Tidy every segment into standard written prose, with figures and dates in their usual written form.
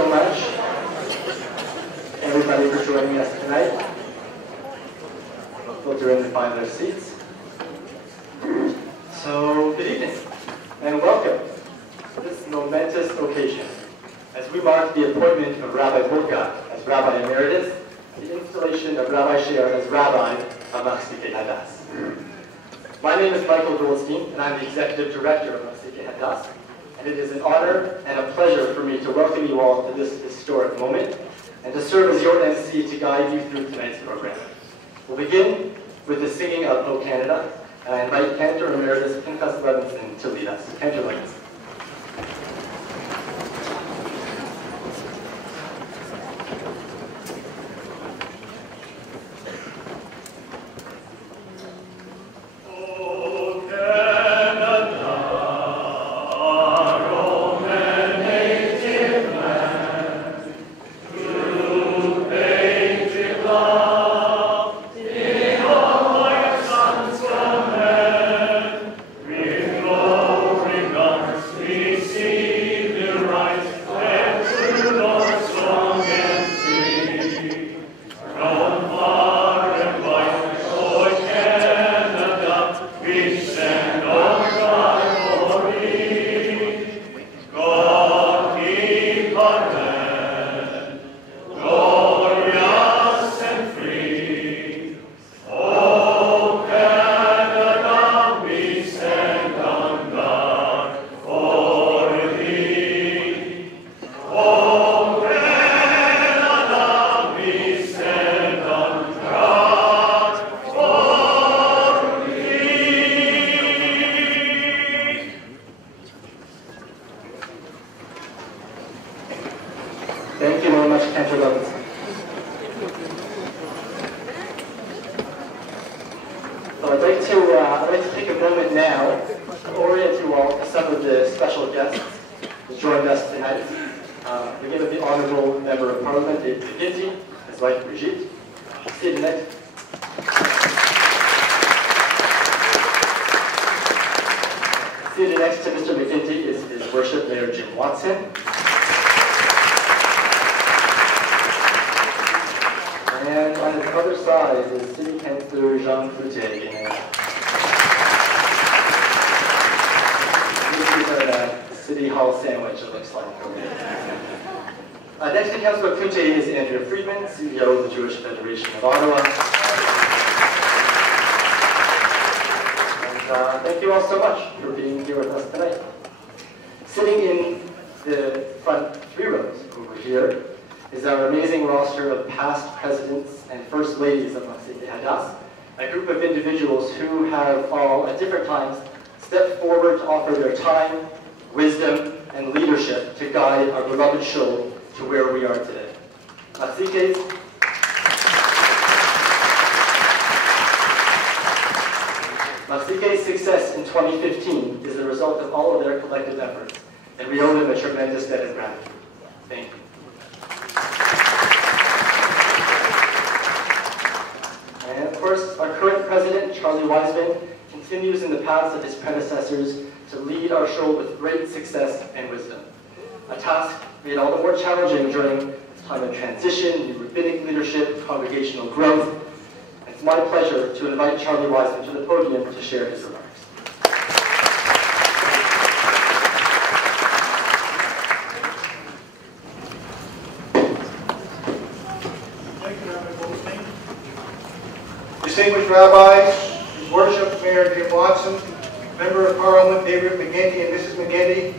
so much, everybody, for joining us tonight. Filter in and find their seats. So, good evening, and welcome to this momentous occasion as we mark the appointment of Rabbi Bulka as Rabbi Emeritus, the installation of Rabbi Scher as Rabbi of Machzikei Hadas. My name is Michael Goldstein, and I'm the Executive Director of Machzikei Hadas, and it is an honor and a pleasure for me to welcome you all to this historic moment and to serve as your MC to guide you through tonight's program. We'll begin with the singing of O Canada, and I invite Cantor Emeritus Pinchas Levinson to lead us. Cantor Levinson. Thank you very much, Cantor Levinson. So I'd like to take a moment now to orient you all to some of the special guests who joined us tonight. Begin with the Honorable Member of Parliament, David McGinty, his wife Brigitte. Seated next. Seated next to Mr. McGinty is His Worship Mayor Jim Watson. And on his other side is City Councillor Jean Cloutier. This is a City Hall sandwich, it looks like. Next to Councillor Cloutier is Andrea Friedman, CEO of the Jewish Federation of Ottawa. And thank you all so much for being here with us tonight. Sitting in the front three rows over here is our amazing roster of past presidents and first ladies of Machzikei Hadas, a group of individuals who have all, at different times, stepped forward to offer their time, wisdom, and leadership to guide our beloved shul to where we are today. Machzikei's success in 2015 is the result of all of their collective efforts, and we owe them a tremendous debt of gratitude. Thank you. And of course, our current president, Charlie Wiseman, continues in the paths of his predecessors to lead our shul with great success and wisdom. A task made all the more challenging during this time of transition, new rabbinic leadership, congregational growth. It's my pleasure to invite Charlie Wiseman to the podium to share his remarks. Distinguished rabbis, His Worship Mayor Jim Watson, Member of Parliament David McGinty and Mrs. McGinty,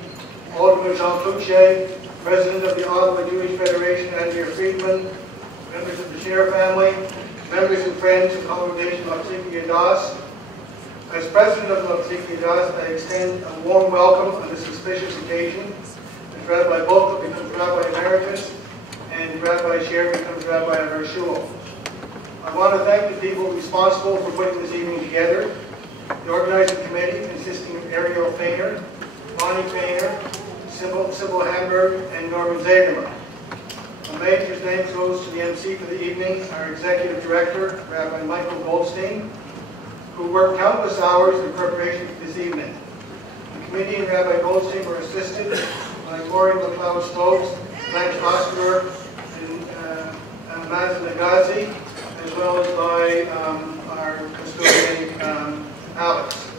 Alderman Jean Cloutier, President of the Ottawa Jewish Federation Andrea Friedman, members of the Scher family, members and friends of the congregation of Machzikei Hadas. As President of Machzikei Hadas, I extend a warm welcome on this auspicious occasion as Rabbi Bulka becomes Rabbi Emeritus and Rabbi Scher becomes Rabbi of our shul. I want to thank the people responsible for putting this evening together. The organizing committee consisting of Ariel Feiner, Bonnie Feiner, Sybil Hamburg, and Norman Zagerman. A major thanks goes to the MC for the evening, our Executive Director, Rabbi Michael Goldstein, who worked countless hours in preparation for this evening. The committee and Rabbi Goldstein were assisted by Corey McLeod Stokes, Blanche Oscar, and Matt Nagazi, as well as by our custodian, Alex.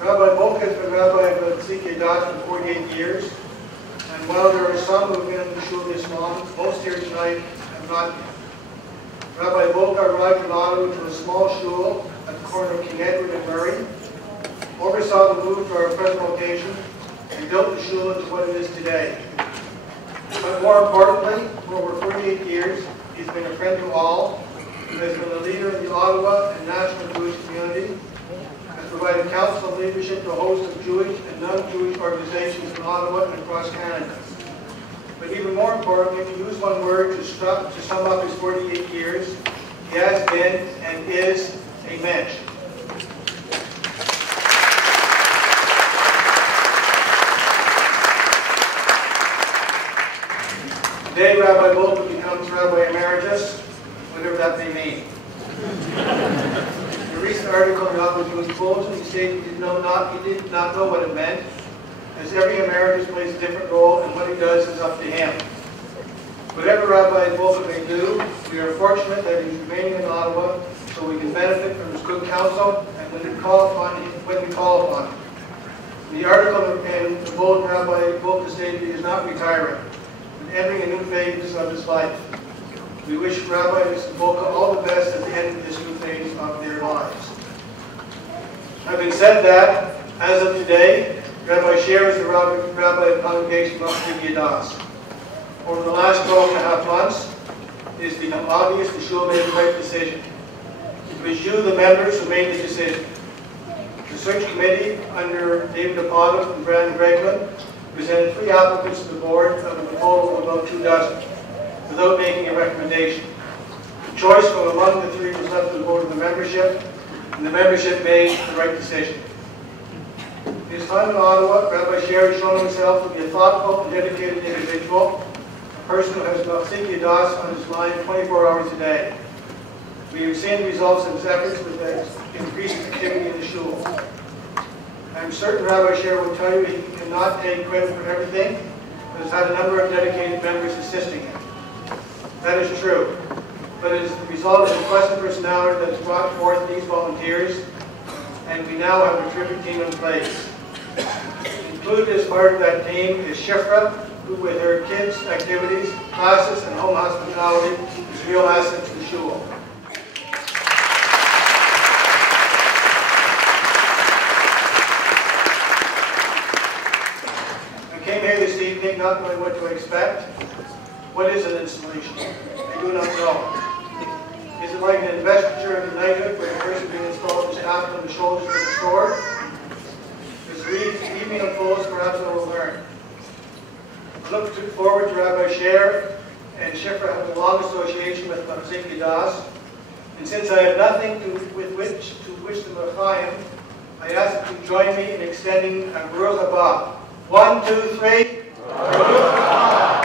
Rabbi Bulka has been rabbi of Machzikei for 48 years, and while there are some who have been in the shul this long, most here tonight have not been. Rabbi Bulka arrived in Ottawa to a small shul at the corner of King Edward and Murray, oversaw the move to our present location, and built the shul into what it is today. But more importantly, for over 48 years, he's been a friend to all, and has been a leader in the Ottawa and national Jewish community, has provided counsel and leadership to a host of Jewish and non-Jewish organizations in Ottawa and across Canada. But even more importantly, to use one word to sum up his 48 years, he has been and is a mensch. Today, Rabbi Bulka becomes Rabbi Emeritus, whatever that may mean. In a recent article in the Ottawa Jewish Bulletin, he stated he did not know what it meant, as every emeritus plays a different role, and what he does is up to him. Whatever Rabbi Bulka may do, we are fortunate that he's remaining in Ottawa, so we can benefit from his good counsel, and when we call upon him. In the article in the Bulletin, Rabbi Bulka stated he is not retiring, but entering a new phase of his life. We wish Rabbi Bulka all the best at the end of this new phase of their lives. Having said that, as of today, Rabbi Scher is the rabbi of Congregation Machzikei Hadas. Over the last 12.5 months, it has become obvious the shul made the right decision. It was you, the members, who made the decision. The search committee, under David Apollo and Brandon Gregman, presented 3 applicants to the board of a total of about 24, without making a recommendation. The choice from among the 3 was left to the board of the membership, and the membership made the right decision. In his time in Ottawa, Rabbi Scher has shown himself to be a thoughtful and dedicated individual, a person who has Machzikei on his mind 24 hours a day. We have seen the results of his efforts with the increased activity in the shul. I am certain Rabbi Scher will tell you he cannot take credit for everything, but has had a number of dedicated members assisting him. That is true, but it is the result of his pleasant personality that has brought forth these volunteers, and we now have a terrific team in place. Included as part of that team is Shifra, who with her kids' activities, classes, and home hospitality is a real asset to the shul. I came here this evening not knowing what to expect. What is an installation? I do not know. Is it like an investiture of the knighthood where the person being installed is tapped on the shoulders with a sword? As the evening unfolds, perhaps I will learn. I look forward to Rabbi Scher and Shifra have a long association with Machzikei, and since I have nothing with which to wish them l'chaim, I ask that you join me in extending a Baruch Haba. 1, 2, 3. Baruch Haba.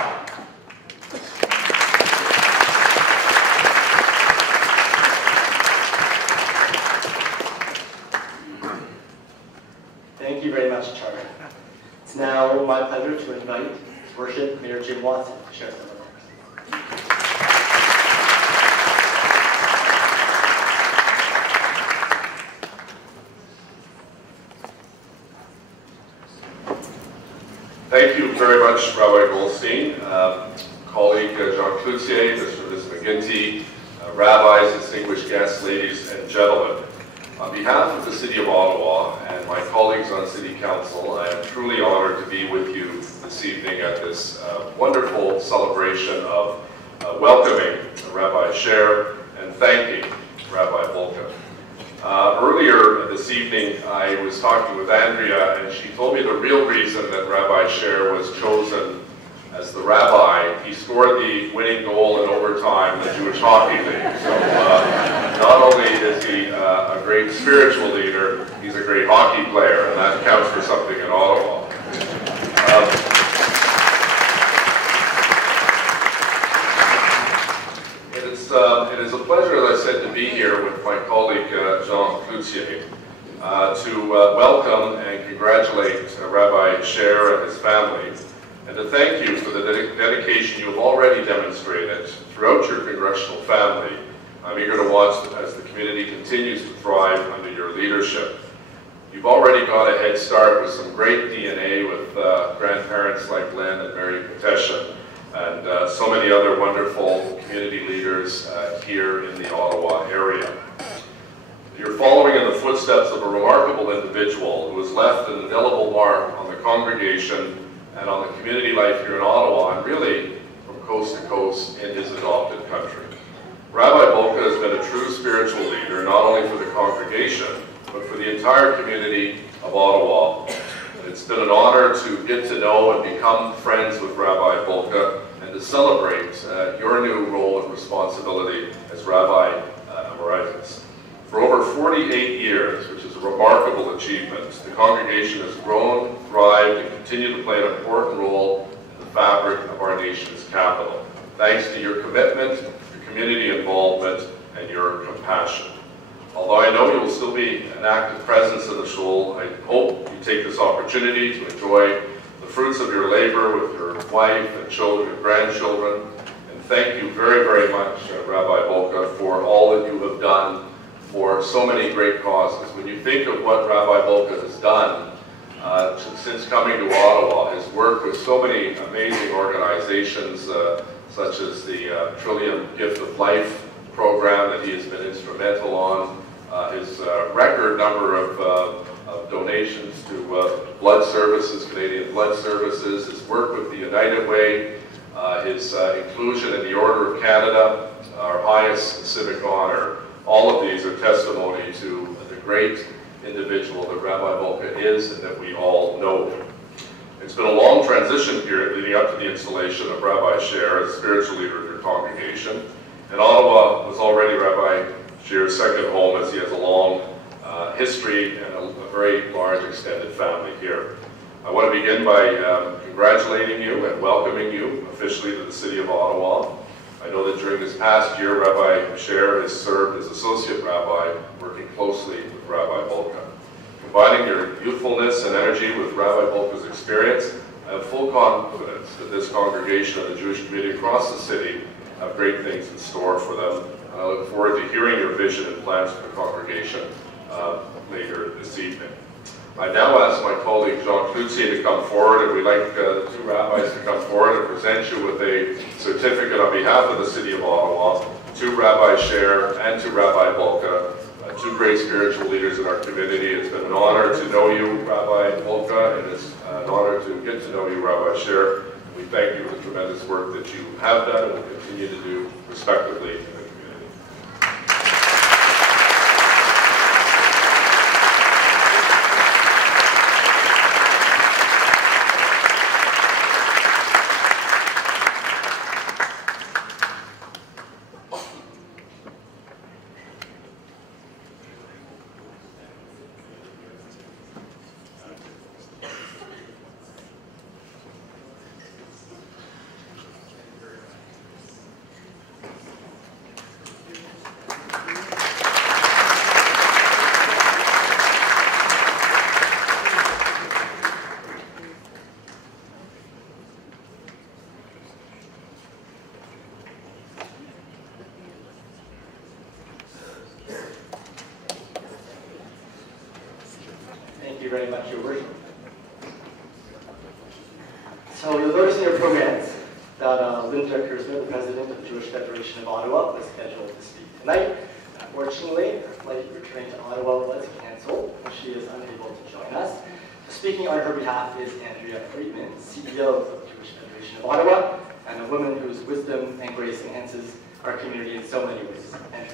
Thank you very much, Charlie. It's now my pleasure to invite His Worship Mayor Jim Watson to share some remarks. Thank you very much, Rabbi Goldstein, colleague Jean Cloutier, Mr. Ms. McGinty, rabbis, distinguished guests, ladies and gentlemen. On behalf of the City of Ottawa and my colleagues on City Council, I am truly honored to be with you this evening at this wonderful celebration of welcoming Rabbi Scher and thanking Rabbi Bulka. Earlier this evening, I was talking with Andrea, and she told me the real reason that Rabbi Scher was chosen as the rabbi. He scored the winning goal in overtime in the Jewish Hockey League. So not only is he a great spiritual leader, he's a great hockey player, and that counts for something in Ottawa. It is a pleasure, as I said, to be here with my colleague Jean Cloutier to welcome and congratulate Rabbi Scher and his family, and to thank you for the dedication you have already demonstrated throughout your congressional family. I'm eager to watch as the community continues to thrive under your leadership. You've already got a head start with some great DNA with grandparents like Lynn and Mary Petesha, and so many other wonderful community leaders here in the Ottawa area. You're following in the footsteps of a remarkable individual who has left an indelible mark on the congregation and on the community life here in Ottawa, and really from coast to coast in his adopted country. Rabbi Bulka has been a true spiritual leader, not only for the congregation, but for the entire community of Ottawa. And it's been an honor to get to know and become friends with Rabbi Bulka and to celebrate your new role and responsibility as Rabbi Emeritus. For over 48 years, which is a remarkable achievement, the congregation has grown, thrived, and continued to play an important role in the fabric of our nation's capital, thanks to your commitment, your community involvement, and your compassion. Although I know you will still be an active presence in the shul, I hope you take this opportunity to enjoy the fruits of your labor with your wife and children and grandchildren. And thank you very, very much, Rabbi Bulka, for all that you have done for so many great causes. When you think of what Rabbi Bulka has done since coming to Ottawa, his work with so many amazing organizations, such as the Trillium Gift of Life program that he has been instrumental on, his record number of donations to blood services, Canadian Blood Services, his work with the United Way, his inclusion in the Order of Canada, our highest civic honor. All of these are testimony to the great individual that Rabbi Bulka is and that we all know. It's been a long transition period leading up to the installation of Rabbi Scher as spiritual leader of your congregation. And Ottawa was already Rabbi Scher's second home, as he has a long history and a very large extended family here. I want to begin by congratulating you and welcoming you officially to the city of Ottawa. I know that during this past year, Rabbi Scher has served as associate rabbi, working closely with Rabbi Bulka. Combining your youthfulness and energy with Rabbi Bulka's experience, I have full confidence that this congregation and the Jewish community across the city have great things in store for them. And I look forward to hearing your vision and plans for the congregation later this evening. I now ask my colleague Jean Cloutier to come forward, and we'd like the two rabbis to come forward and present you with a certificate on behalf of the city of Ottawa to Rabbi Scher and to Rabbi Bulka, two great spiritual leaders in our community. It's been an honor to know you, Rabbi Bulka, and it's an honor to get to know you, Rabbi Scher. We thank you for the tremendous work that you have done and will continue to do, respectively, in the community. Thank you very much, Your Worship. So you'll notice in your programs that Linda Kersner, the president of the Jewish Federation of Ottawa, was scheduled to speak tonight. Unfortunately, her flight returning to Ottawa was canceled, and she is unable to join us. So speaking on her behalf is Andrea Friedman, CEO of the Jewish Federation of Ottawa, and a woman whose wisdom and grace enhances our community in so many ways. Andrea.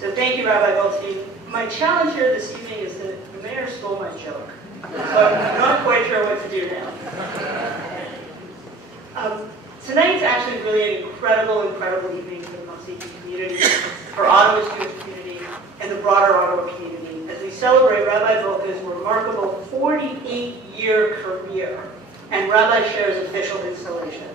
So thank you, Rabbi Goldstein. My challenge here this evening is that the mayor stole my joke. So I'm not quite sure what to do now. Tonight's actually really an incredible evening for the Machzikei community, for Ottawa's Jewish community, and the broader Ottawa community, as we celebrate Rabbi Bulka's remarkable 48-year career and Rabbi Scher's official installation.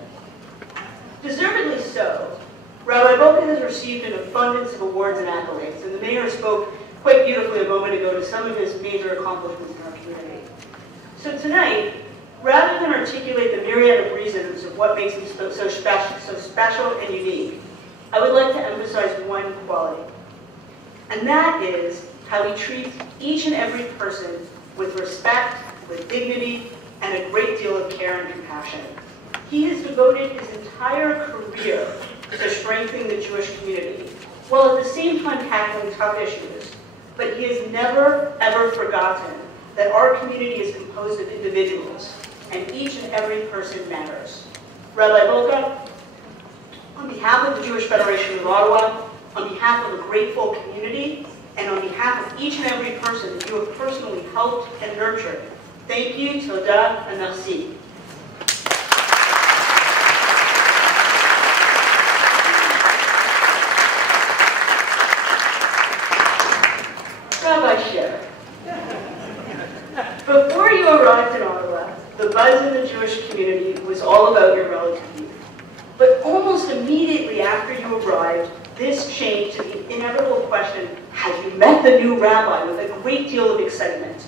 Deservedly so, Rabbi Bulka has received an abundance of awards and accolades, and the mayor spoke quite beautifully a moment ago to some of his major accomplishments in our community. So tonight, rather than articulate the myriad of reasons of what makes him so special and unique, I would like to emphasize one quality, and that is how he treats each and every person with respect, with dignity, and a great deal of care and compassion. He has devoted his entire career to strengthening the Jewish community, while at the same time tackling tough issues. But he has never, ever forgotten that our community is composed of individuals, and each and every person matters. Rabbi Bulka, on behalf of the Jewish Federation of Ottawa, on behalf of a grateful community, and on behalf of each and every person that you have personally helped and nurtured, thank you, toda, and merci. Rabbi Scher, before you arrived in Ottawa, the buzz in the Jewish community was all about your relative youth. But almost immediately after you arrived, this changed to the inevitable question, have you met the new rabbi, with a great deal of excitement?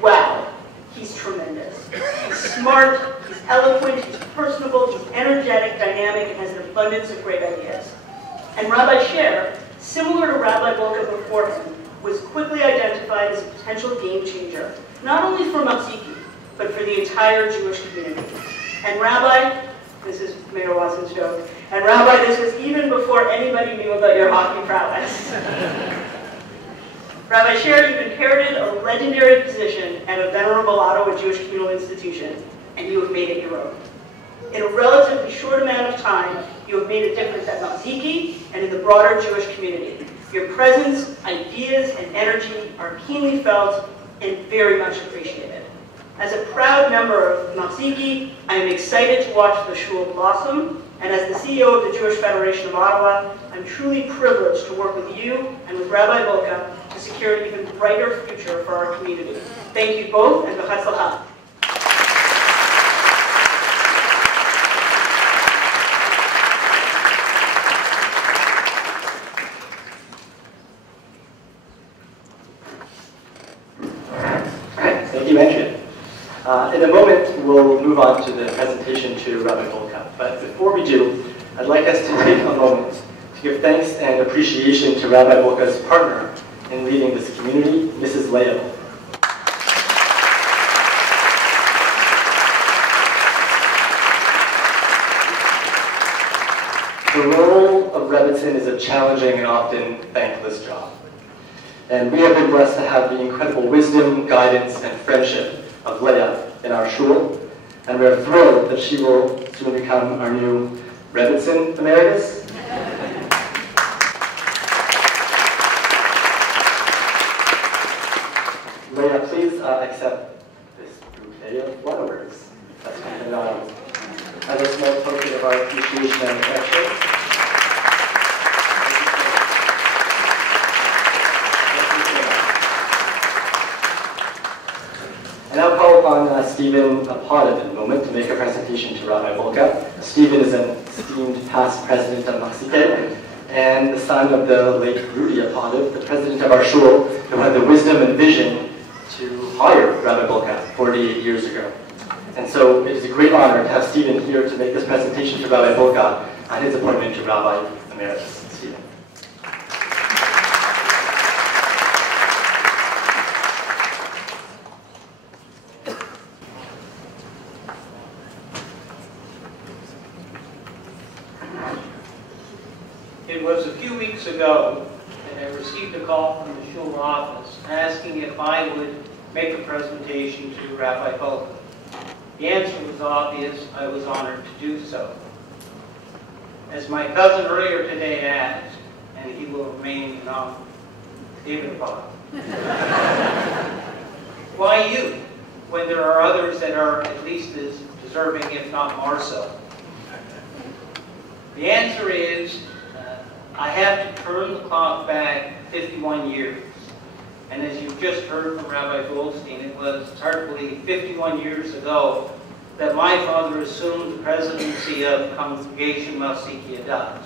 Wow, he's tremendous. He's smart, he's eloquent, he's personable, he's energetic, dynamic, and has an abundance of great ideas. And Rabbi Scher, similar to Rabbi Bulka before him, was quickly identified as a potential game changer, not only for Machzikei, but for the entire Jewish community. And Rabbi, this is Mayor Watson's joke, and Rabbi, this was even before anybody knew about your hockey prowess. Rabbi Scher, you've inherited a legendary position at a venerable Ottawa Jewish communal institution, and you have made it your own. In a relatively short amount of time, you have made a difference at Machzikei and in the broader Jewish community. Your presence, ideas, and energy are keenly felt and very much appreciated. As a proud member of Machzikei, I am excited to watch the shul blossom, and as the CEO of the Jewish Federation of Ottawa, I'm truly privileged to work with you and with Rabbi Bulka to secure an even brighter future for our community. Thank you both, and b'chatzlacha. Thank you, Andrea. In a moment, we'll move on to the presentation to Rabbi Bulka. But before we do, I'd like us to take a moment to give thanks and appreciation to Rabbi Bulka's partner in leading this community, Mrs. Leah. The role of Rebbitzin is a challenging and often thankless job. And we have been blessed to have the incredible wisdom, guidance, and friendship of Leah in our shul, and we are thrilled that she will soon become our new Rebbitzin Emeritus. Leah, please accept this bouquet of flowers. That's kind of as a small token of our appreciation and affection. And I'll call upon Stephen Apod in a moment to make a presentation to Rabbi Bulka. Stephen is an esteemed past president of Machzikei and the son of the late Rudy Apod, the president of our shul, who had the wisdom and vision to hire Rabbi Bulka 48 years ago. And so it is a great honor to have Stephen here to make this presentation to Rabbi Bulka on his appointment to Rabbi Emeritus. Stephen. It was a few weeks ago that I received a call from the shul office asking if I would make a presentation to Rabbi Bulka. The answer was obvious. I was honored to do so. As my cousin earlier today asked, and he will remain anonymous, David Bob. Why you, when there are others that are at least as deserving, if not more so? The answer is, I have to turn the clock back 51 years. And as you've just heard from Rabbi Goldstein, it's hard to believe 51 years ago that my father assumed the presidency of Congregation Machzikei Hadas.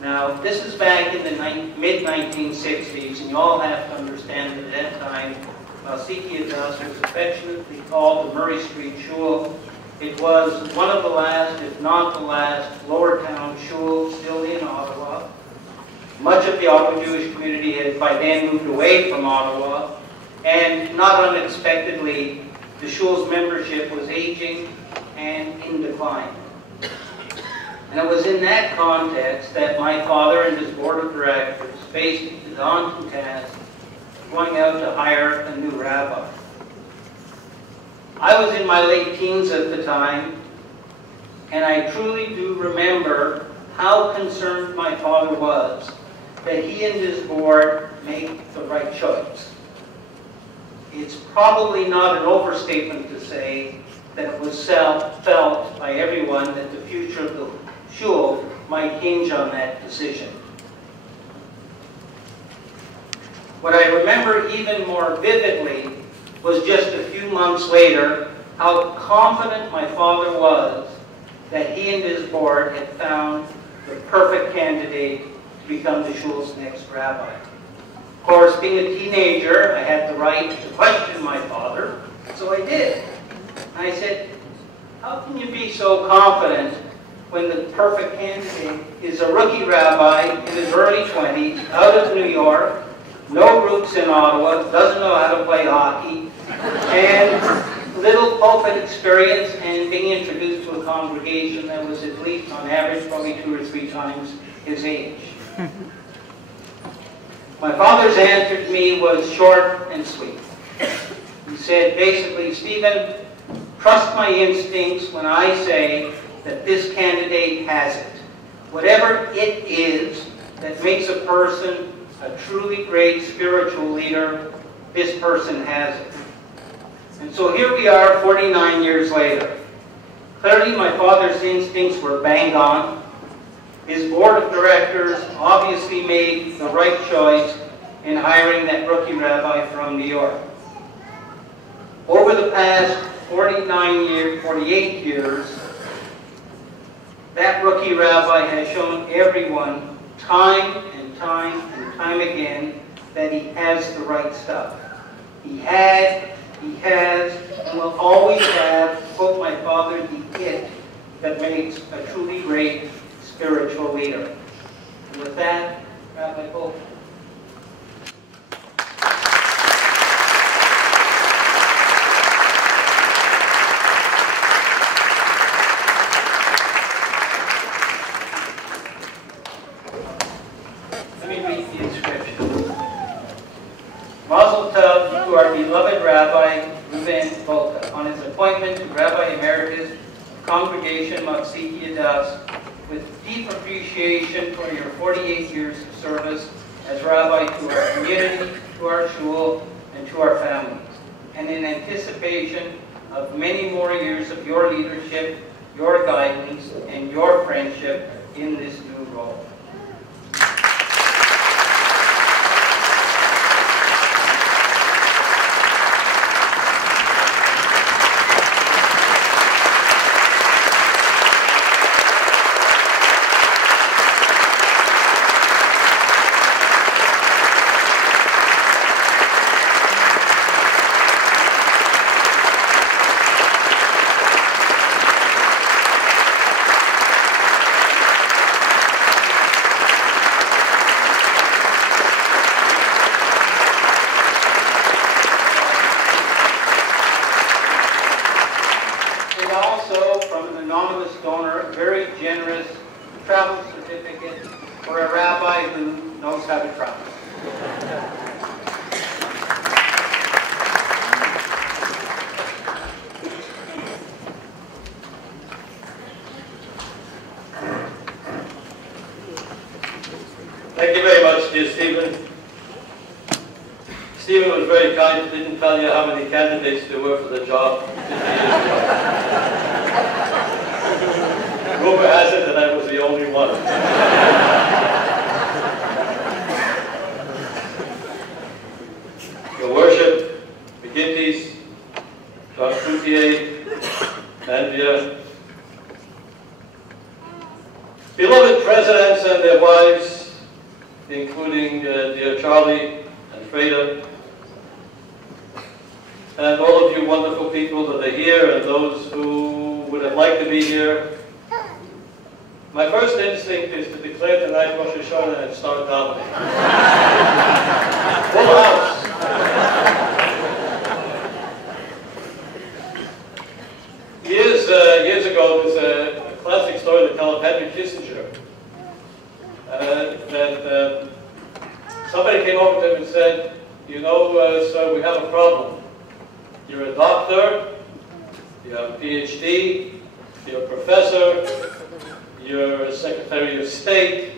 Now, this is back in the mid-1960s, and you all have to understand that at that time, Machzikei Hadas was affectionately called the Murray Street Shul. It was one of the last, if not the last, lower town shul still in Ottawa. Much of the Ottawa Jewish community had by then moved away from Ottawa, and not unexpectedly, the shul's membership was aging and in decline. And it was in that context that my father and his board of directors faced the daunting task of going out to hire a new rabbi. I was in my late teens at the time, and I truly do remember how concerned my father was that he and his board make the right choice. It's probably not an overstatement to say that it was felt by everyone that the future of the shul might hinge on that decision. What I remember even more vividly was just a few months later how confident my father was that he and his board had found the perfect candidate to become the shul's next rabbi. Of course, being a teenager, I had the right to question my father, so I did. And I said, how can you be so confident when the perfect candidate is a rookie rabbi in his early 20s, out of New York, no roots in Ottawa, doesn't know how to play hockey, and little pulpit experience and being introduced to a congregation that was at least on average probably 2 or 3 times his age? My father's answer to me was short and sweet. He said basically, Stephen, trust my instincts when I say that this candidate has it. Whatever it is that makes a person a truly great spiritual leader, this person has it. And so here we are 49 years later. Clearly my father's instincts were bang on. His board of directors obviously made the right choice in hiring that rookie rabbi from New York. Over the past 48 years, that rookie rabbi has shown everyone time and time again that he has the right stuff. He has, and will always have, to quote my father, the it that makes a truly great spiritual leader. And with that, Rabbi Bulka. Mazel tov to our beloved Rabbi Reuven Bulka on his appointment to Rabbi Emeritus of Congregation Machzikei Hadas, with deep appreciation for your 48 years of service as Rabbi to our community, to our shul, and to our families, and in anticipation of many more years of your leadership, your guidance, and your friendship in this new role. Travel certificate for a rabbi who knows how to travel. Thank you very much, dear Stephen. Stephen was very kind. He didn't tell you how many candidates there were for the job 50 years ago. Rumor has it that I was the only one. Your Worship, McGinty's, Dr. Cloutier, including dear Charlie and Freda, and all of you wonderful people that are here and those who would have liked to be here. My first instinct is to declare tonight Rosh Hashanah and start davening. Full house. Years ago, there's a classic story that tells Henry Kissinger that somebody came over to him and said, you know, sir, we have a problem. You're a doctor, you have a PhD, you're a professor, you're a Secretary of State.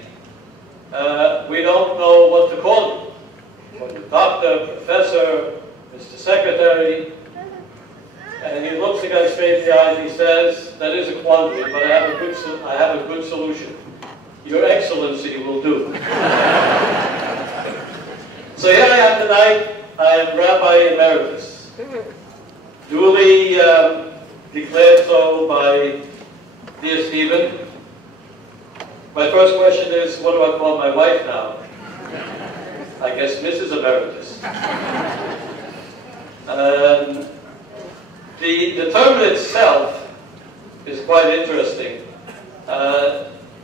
We don't know what to call you. Well, you're doctor, professor, Mr. Secretary. And he looks the guy straight in the eyes and he says, that is a quandary, but I have a good solution. Your Excellency will do. So here I am tonight. I am Rabbi Emeritus, duly declared so by dear Stephen. My first question is, what do I call my wife now? I guess Mrs. Emeritus. The term itself is quite interesting.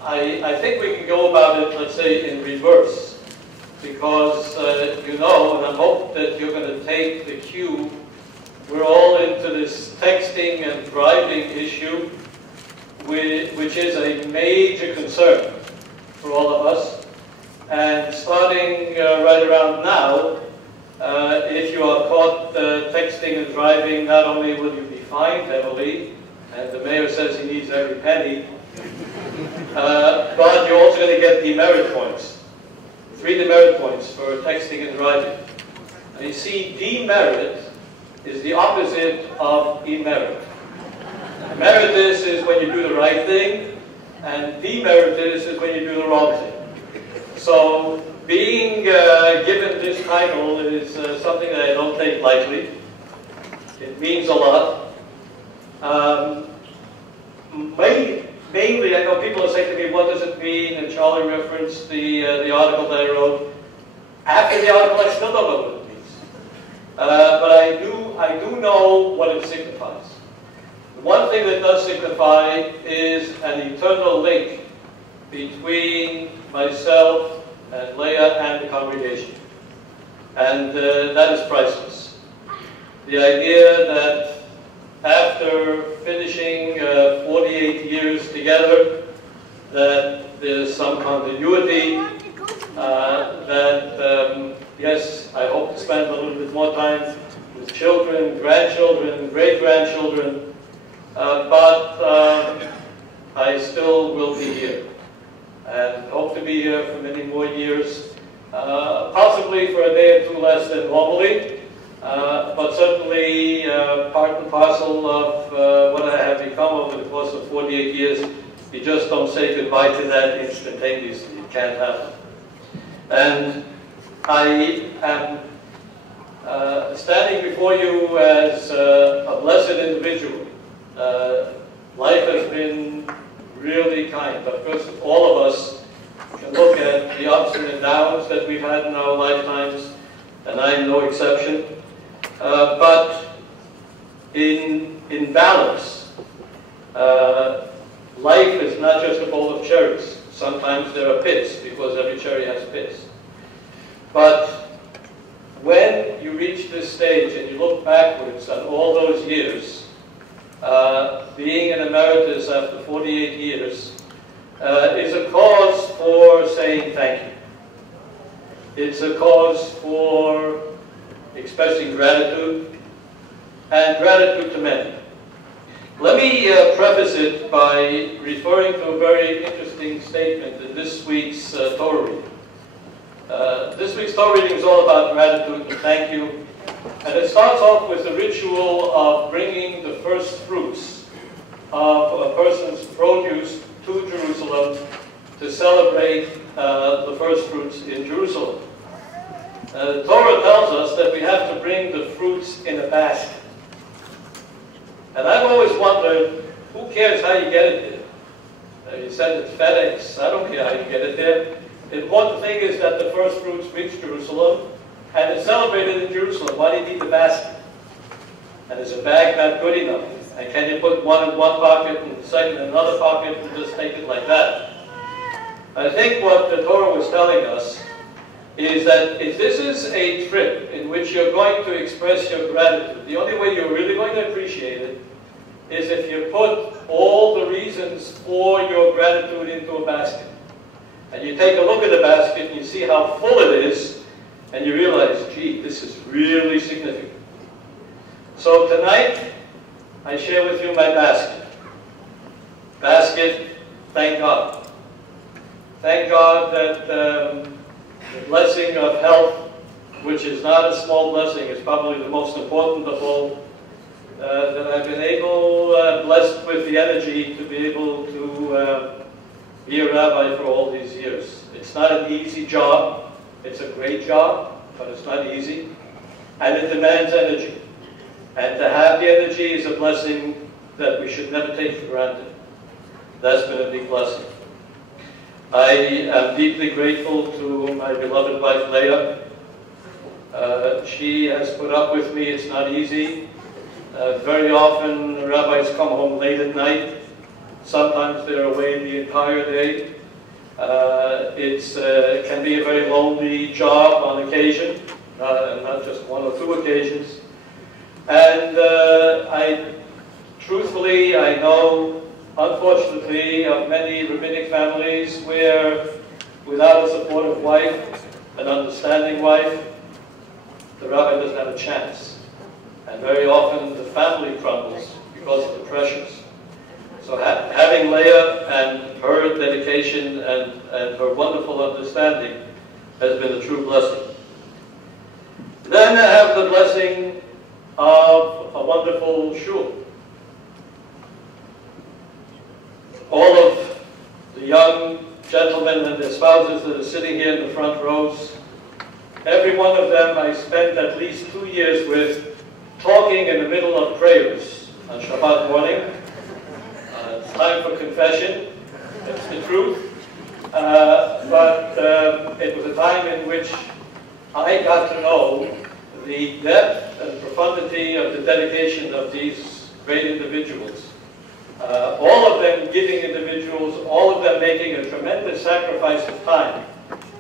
I think we can go about it, let's say, in reverse. Because, you know, and I hope that you're going to take the cue, we're all into this texting and driving issue, which is a major concern for all of us. And starting right around now, if you are caught texting and driving, not only will you be fined heavily, and the mayor says he needs every penny, but you're also going to get demerit points. 3 demerit points for texting and driving. And you see, demerit is the opposite of emerit. Emeritus is when you do the right thing, and demeritus is when you do the wrong thing. So being given this title is something that I don't take lightly. It means a lot. Mainly, I know people are saying to me, what does it mean? And Charlie referenced the article that I wrote. After the article, I still don't know what it means. But I do know what it signifies. The one thing that does signify is an eternal link between myself and Leah and the congregation. And that is priceless. The idea that after finishing 48 years together, that there's some continuity, yes, I hope to spend a little bit more time with children, grandchildren, great-grandchildren, but I still will be here and hope to be here for many more years, possibly for a day or two less than normally, but certainly part and parcel of what I have become over the course of 48 years. You just don't say goodbye to that instantaneously. It can't happen. And I am standing before you as a blessed individual. Life has been really kind. Of course, all of us can look at the ups and the downs that we've had in our lifetimes, and I'm no exception. But in balance, life is not just a bowl of cherries. Sometimes there are pits, because every cherry has pits. But when you reach this stage and you look backwards on all those years, being an emeritus after 48 years is a cause for saying thank you. It's a cause for expressing gratitude, and gratitude to many. Let me preface it by referring to a very interesting statement in this week's Torah reading. This week's Torah reading is all about gratitude and thank you. And it starts off with the ritual of bringing the first fruits of a person's produce to Jerusalem to celebrate the first fruits in Jerusalem. The Torah tells us that we have to bring the fruits in a basket. And I've always wondered, who cares how you get it there? You send it FedEx, I don't care how you get it there. The important thing is that the first fruits reach Jerusalem, and it's celebrated in Jerusalem. Why do you need the basket? And is a bag not good enough? And can you put one in one pocket and the second in another pocket and just take it like that? I think what the Torah was telling us is that if this is a trip in which you're going to express your gratitude, the only way you're really going to appreciate it is if you put all the reasons for your gratitude into a basket. And you take a look at the basket and you see how full it is, and you realize, gee, this is really significant. So tonight, I share with you my basket. Basket, thank God. Thank God that the blessing of health, which is not a small blessing, is probably the most important of all, that I've been able, blessed with the energy to be able to be a rabbi for all these years. It's not an easy job. It's a great job, but it's not easy. And it demands energy. And to have the energy is a blessing that we should never take for granted. That's been a big blessing. I am deeply grateful to my beloved wife, Leah. She has put up with me. It's not easy. Very often, rabbis come home late at night. Sometimes they're away the entire day. It can be a very lonely job on occasion, not just one or two occasions. And truthfully, I know, unfortunately, of many rabbinic families where, without a supportive wife, an understanding wife, the rabbi doesn't have a chance. And very often the family crumbles because of the pressures. So having Leah and her dedication and her wonderful understanding has been a true blessing. Then I have the blessing of a wonderful shul. All of the young gentlemen and their spouses that are sitting here in the front rows, every one of them I spent at least 2 years with, talking in the middle of prayers on Shabbat morning. It's time for confession, that's the truth. But it was a time in which I got to know the depth and profundity of the dedication of these great individuals. All of them giving individuals, all of them making a tremendous sacrifice of time,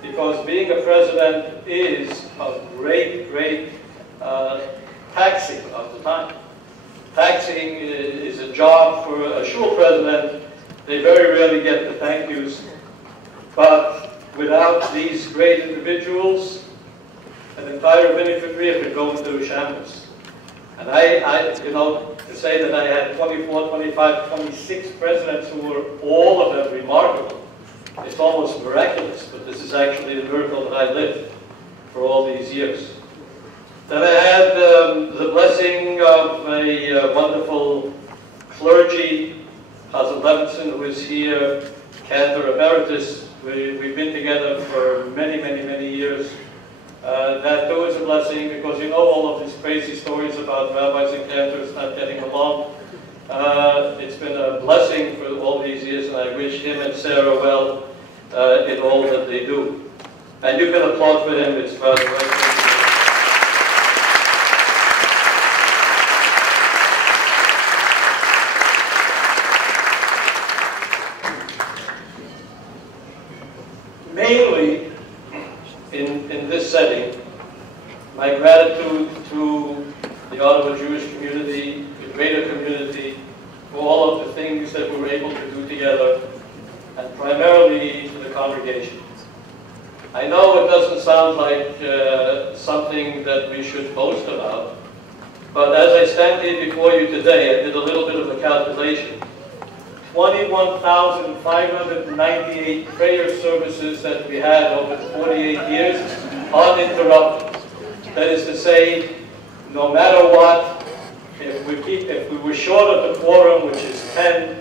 because being a president is a great, great taxing of the time. Taxing is a job for a shul president. They very rarely get the thank yous. But without these great individuals, an entire rabbinic career could go into shambles. And to say that I had 24, 25, 26 presidents who were all of them remarkable, it's almost miraculous, but this is actually the miracle that I lived for all these years. Then I had the blessing of a wonderful clergy, Chazal Levinson, who is here, Cantor Emeritus. We've been together for many, many, many years. That too is a blessing, because you know all of these crazy stories about rabbis and cantors not getting along. It's been a blessing for all these years, and I wish him and Sarah well in all that they do. And you can applaud for him. It's rather right. Mainly, in this setting, my gratitude to the Ottawa Jewish community, the greater community, for all of the things that we were able to do together, and primarily to the congregation. I know it doesn't sound like something that we should boast about, but as I stand here before you today, I did a little bit of a calculation. 21,598 prayer services that we had over 48 years, uninterrupted. That is to say, no matter what, if we were short of the quorum, which is 10,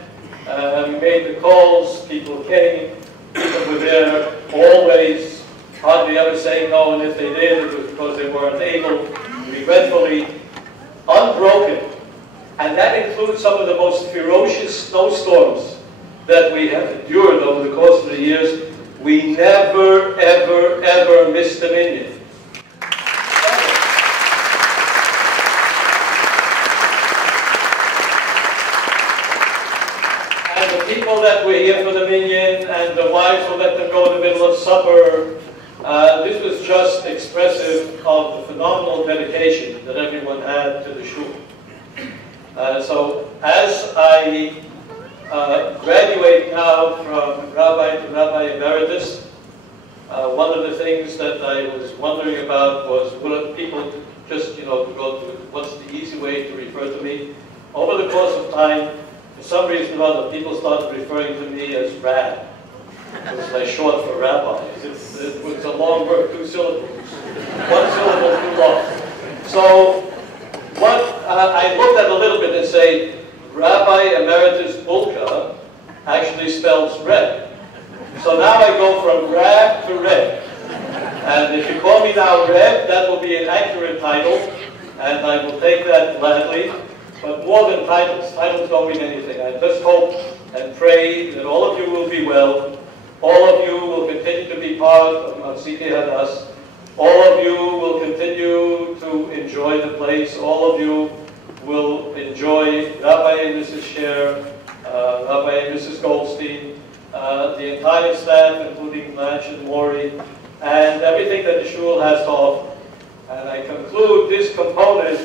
we made the calls, people came, people were there always, hardly ever saying no, and if they did, it was because they weren't able, regretfully, unbroken. And that includes some of the most ferocious snowstorms that we have endured over the course of the years. we never, ever, ever missed a minyan. And the people that were here for the minyan and the wives will let them go in the middle of supper, this was just expressive of the phenomenal dedication that everyone had to the shul. So as I graduate now from Rabbi to Rabbi Emeritus, one of the things that I was wondering about was would people just, go to what's the easy way to refer to me. Over the course of time, for some reason or other, people started referring to me as Rab. It was like short for rabbi. It was a long word, 2 syllables. 1 syllable too long. So what I looked at a little bit and say, Rabbi Emeritus Bulka actually spells Reb. So now I go from Rab to Reb. And if you call me now Reb, that will be an accurate title, and I will take that gladly. But more than titles, titles don't mean anything. I just hope and pray that all of you will be well. All of you will continue to be part of Machzikei Hadas. All of you will continue to enjoy the place. All of you will enjoy Rabbi and Mrs. Scher, Rabbi and Mrs. Goldstein, the entire staff, including Blanche and Maury, and everything that the shul has to offer. And I conclude this component,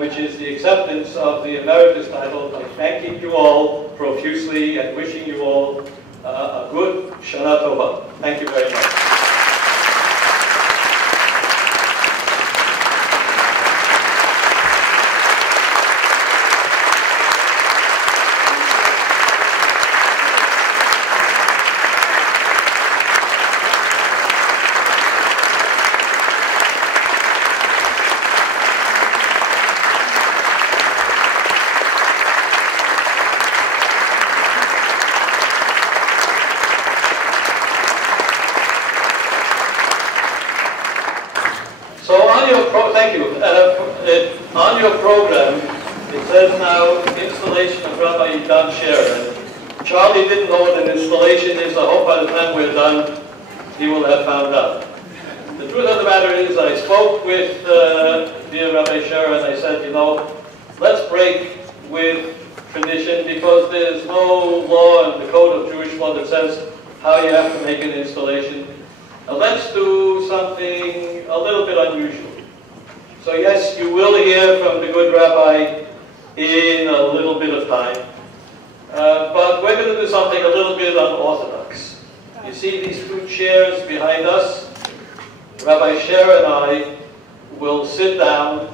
which is the acceptance of the Emeritus title, by thanking you all profusely and wishing you all a good Shana Tova. Thank you very much. Thank you. On your program, it says now installation of Rabbi Idan Scher. And Charlie didn't know what an installation is. I hope by the time we're done, he will have found out. The truth of the matter is, I spoke with dear Rabbi Scher, and I said, let's break with tradition, because there's no law in the code of Jewish law that says how you have to make an installation. Now let's do something a little bit unusual. So yes, you will hear from the good rabbi in a little bit of time. But we're going to do something a little bit unorthodox. You see these 2 chairs behind us? Rabbi Scher and I will sit down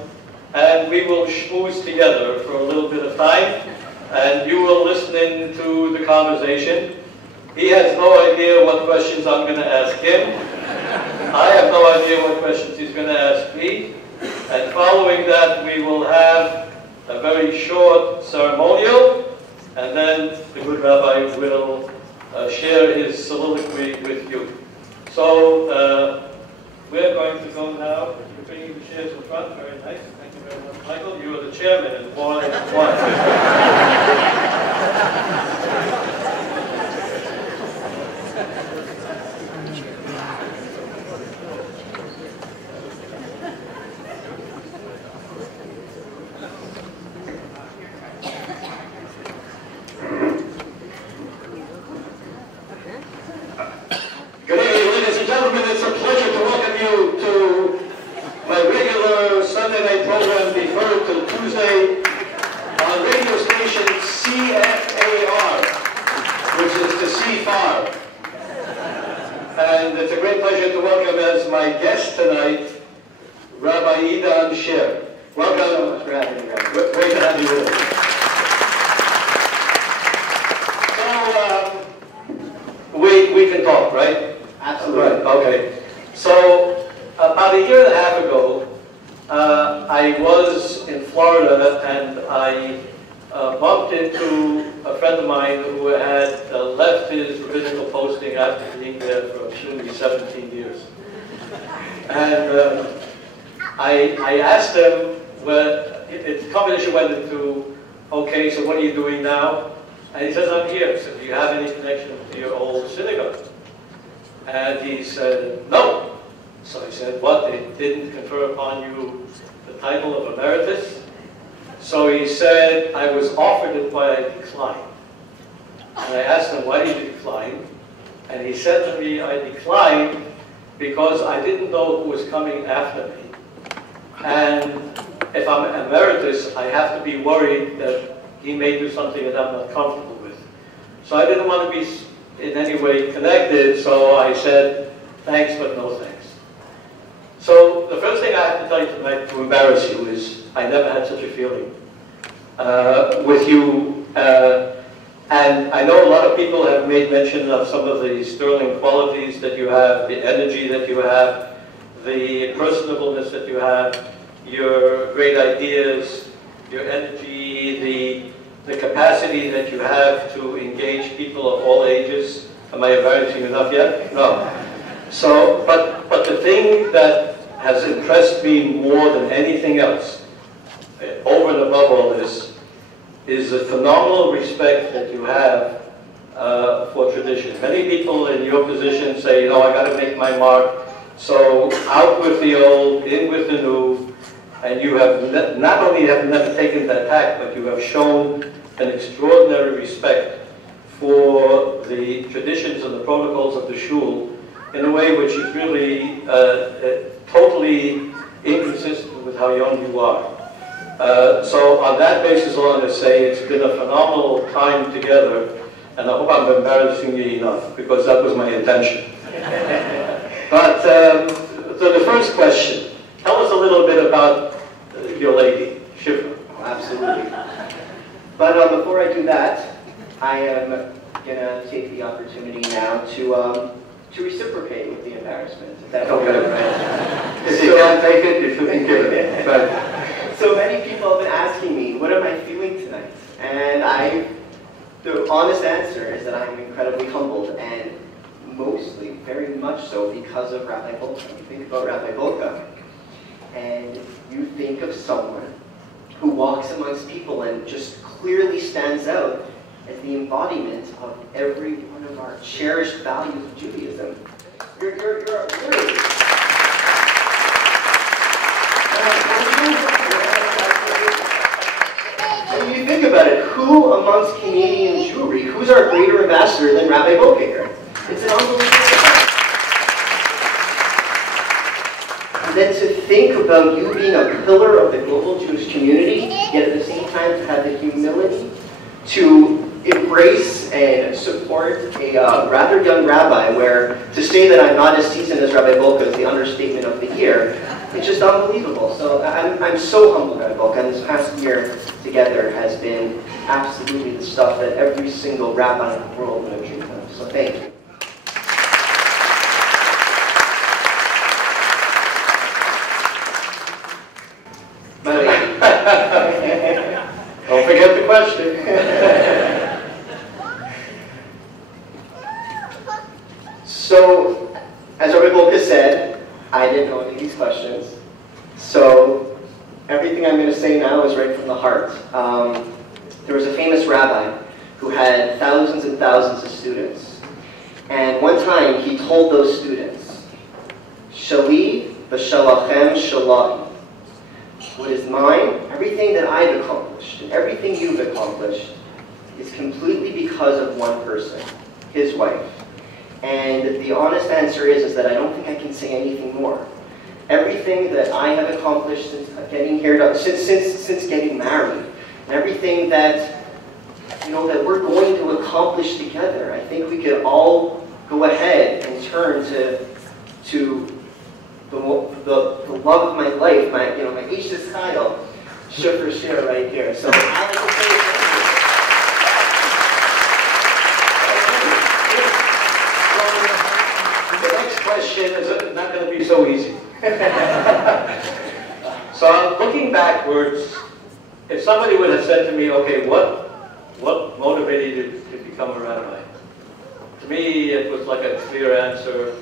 and we will schmooze together for a little bit of time, and you will listen in to the conversation. He has no idea what questions I'm going to ask him. I have no idea what questions he's going to ask me. And following that, we will have a very short ceremonial, and then the good rabbi will share his soliloquy with you. So we're going to go now. You're bringing the chairs in front. Very nice. Thank you very much, Michael. You are the chairman, and why? It's a pleasure to welcome you to my regular Sunday night program, deferred till Tuesday, on radio station CFAR, which is to see far. And it's a great pleasure to welcome as my guest tonight, Rabbi Idan Scher. Welcome. Thanks for having me, Rabbi. Great to have you with us. So, we can talk, right? Absolutely. Right, okay. So, about a year and a half ago, I was in Florida, and I bumped into a friend of mine who had left his rabbinical posting after being there for surely 17 years. And I asked him, the conversation went into, okay, so what are you doing now? And he says, I'm here. So do you have any connection to your old synagogue? And he said, no. So I said, what, they didn't confer upon you the title of Emeritus? So he said, I was offered it, but I declined. And I asked him, why did you decline? And he said to me, I declined because I didn't know who was coming after me. And if I'm Emeritus, I have to be worried that he may do something that I'm not comfortable with. So I didn't want to be in any way connected, so I said, thanks, but no thanks. So the first thing I have to tell you tonight to embarrass you is I never had such a feeling with you. And I know a lot of people have made mention of some of the sterling qualities that you have, the energy that you have, the personableness that you have, your great ideas, your energy, the capacity that you have to engage people of all ages. Am I embarrassing enough yet? No. So, but the thing that has impressed me more than anything else, over and above all this, is the phenomenal respect that you have for tradition. Many people in your position say, you know, I got to make my mark, so out with the old, in with the new, and you have not only have never taken that tack, but you have shown an extraordinary respect for the traditions and the protocols of the shul in a way which is really totally inconsistent with how young you are. So on that basis, all I'm going to say, it's been a phenomenal time together, and I hope I'm embarrassing you enough, because that was my intention. But so the first question, tell us a little bit about your lady, Shifra. Oh, absolutely. But before I do that, I am going to take the opportunity now to reciprocate with the embarrassment. If that's okay. If you can't take it, you shouldn't give it. But so many people have been asking me, what am I feeling tonight? And the honest answer is that I'm incredibly humbled, and mostly, very much so, because of Rabbi Bulka. You think about Rabbi Bulka, and you think of someone who walks amongst people and just clearly stands out as the embodiment of every one of our cherished values of Judaism. You're when you think about it, who amongst Canadian Jewry, who's our greater ambassador than Rabbi Bulka? It's an unbelievable fact. And then to think about you being a pillar of the global Jewish community, yet at the same time to have the humility to embrace and support a rather young rabbi, where to say that I'm not as seasoned as Rabbi Bulka is the understatement of the year. It's just unbelievable. So I'm so humbled, Rabbi Bulka, and this past year together has been absolutely the stuff that every single rabbi in the world would have dreamed of. So thank you. don't forget the question. So, as Rabbi Bulka said, I didn't know any of these questions. So, everything I'm going to say now is right from the heart. There was a famous rabbi who had thousands and thousands of students. And one time he told those students, Shali v'shalachem shalahi. What is mine, everything that I've accomplished, and everything you've accomplished, is completely because of one person, his wife. And the honest answer is that I don't think I can say anything more. Everything that I have accomplished since getting here, since getting married, and everything that that we're going to accomplish together, I think we could all go ahead and turn to the love of my life, my Ish's title, Shifra Scher right here. So I like to say the next question is not going to be so easy. So looking backwards, if somebody would have said to me, okay, what motivated you to become a rabbi? To me, it was like a clear answer.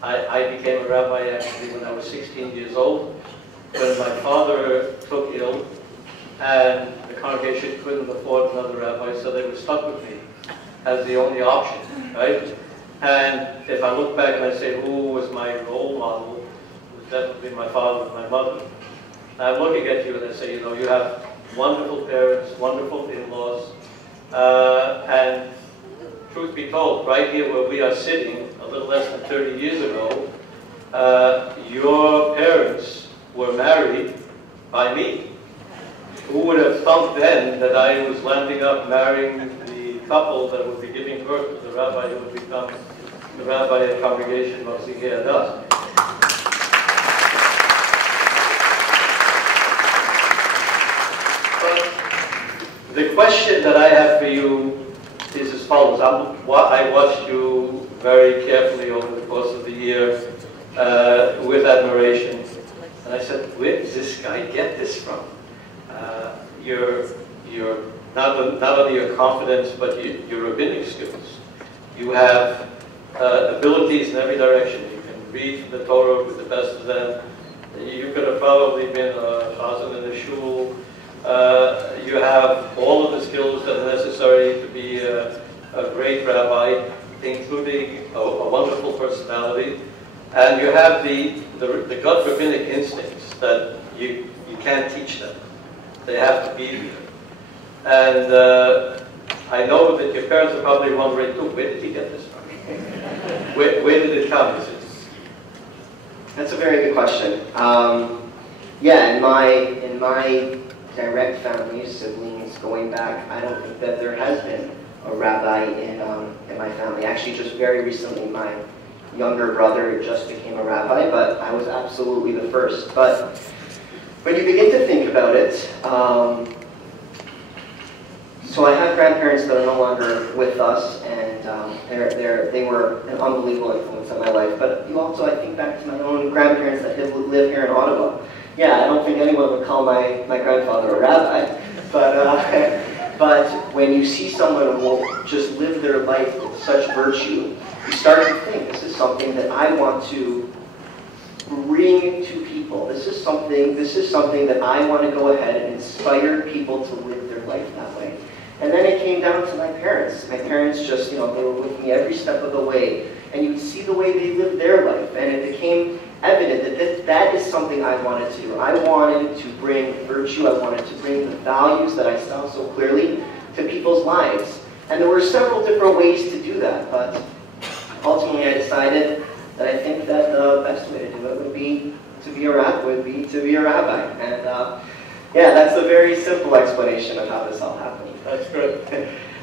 I became a rabbi actually when I was 16 years old, when my father took ill, and the congregation couldn't afford another rabbi, so they were stuck with me as the only option, right? And if I look back and I say, who was my role model, it was definitely my father and my mother. And I'm looking at you and I say, you know, you have wonderful parents, wonderful in-laws, and truth be told, right here where we are sitting, a little less than 30 years ago, your parents were married by me. Who would have thought then that I was landing up marrying the couple that would be giving birth to the rabbi who would become the rabbi of congregation Machzikei Hadas? But the question that I have for you is as follows. I watched you very carefully over the course of the year with admiration. And I said, where does this guy get this from? You're not only your confidence, but your rabbinic skills. You have abilities in every direction. You can read from the Torah with the best of them. You could have probably been a chazan in the shul. You have all of the skills that are necessary to be a great rabbi, including a wonderful personality. And you have the gut rabbinic instincts that you can't teach them. They have to be there. And I know that your parents are probably wondering too, where did he get this from? Where did it come? That's a very good question. Yeah, in my direct family, siblings going back, I don't think that there has been a rabbi in my family. Actually, just very recently, my younger brother just became a rabbi, but I was absolutely the first. But when you begin to think about it, so I have grandparents that are no longer with us, and they were an unbelievable influence on my life. But you also, I think back to my own grandparents that live here in Ottawa. Yeah, I don't think anyone would call my grandfather a rabbi, but when you see someone who will just live their life with such virtue, you start to think, this is something that I want to bring to people. This is something that I want to go ahead and inspire people to live their life that way. And then it came down to my parents. My parents just, you know, they were with me every step of the way. And you would see the way they lived their life. And it became evident that that is something I wanted to do. I wanted to bring virtue. I wanted to bring the values that I saw so clearly to people's lives. And there were several different ways to do that. But ultimately I decided that I think that the best way to do it would be to be a rabbi. And yeah, that's a very simple explanation of how this all happened. That's good.